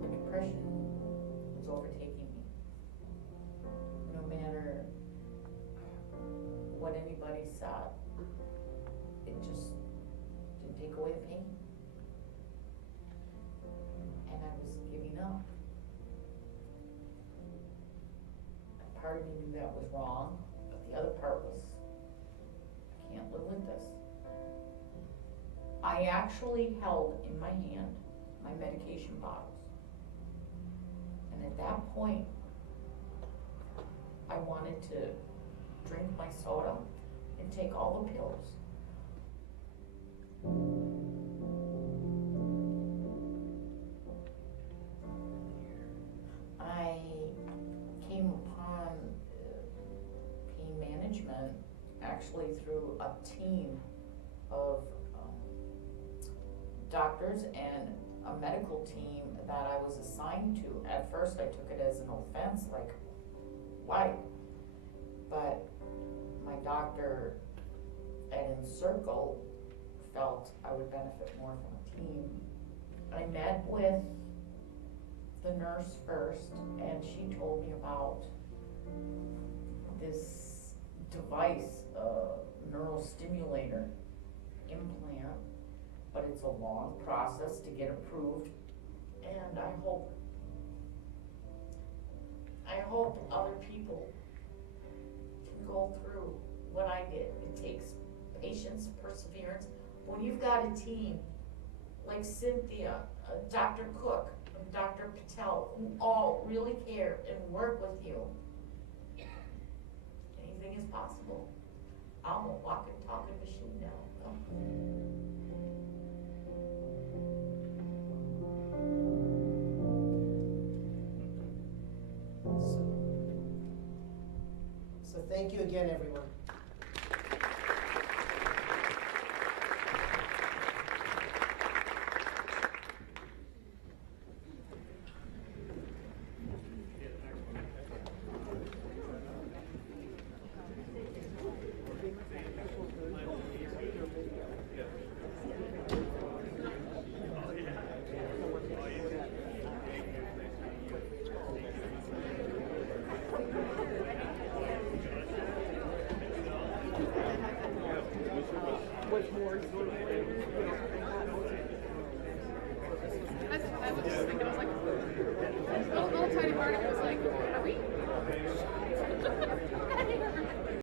The depression was overtaking me. No matter what said, it just didn't take away the pain. And I was giving up. And part of me knew that was wrong, but the other part was, I can't live with this. I actually held in my hand my medication bottles. And at that point, I wanted to drink my soda and take all the pills. I came upon pain management actually through a team of doctors and a medical team that I was assigned to. At first I took it as an offense, like, why? But my doctor at Encircle felt I would benefit more from a team. I met with the nurse first, and she told me about this device, neural stimulator implant, but it's a long process to get approved, and I hope other people can go through what I did. It takes patience, perseverance. When you've got a team like Cynthia, Dr. Cook, and Dr. Patel, who all really care and work with you, anything is possible. I'm a walking, talking machine now. So thank you again, everyone. I was just thinking, I was like, little tiny part of me was like, are we?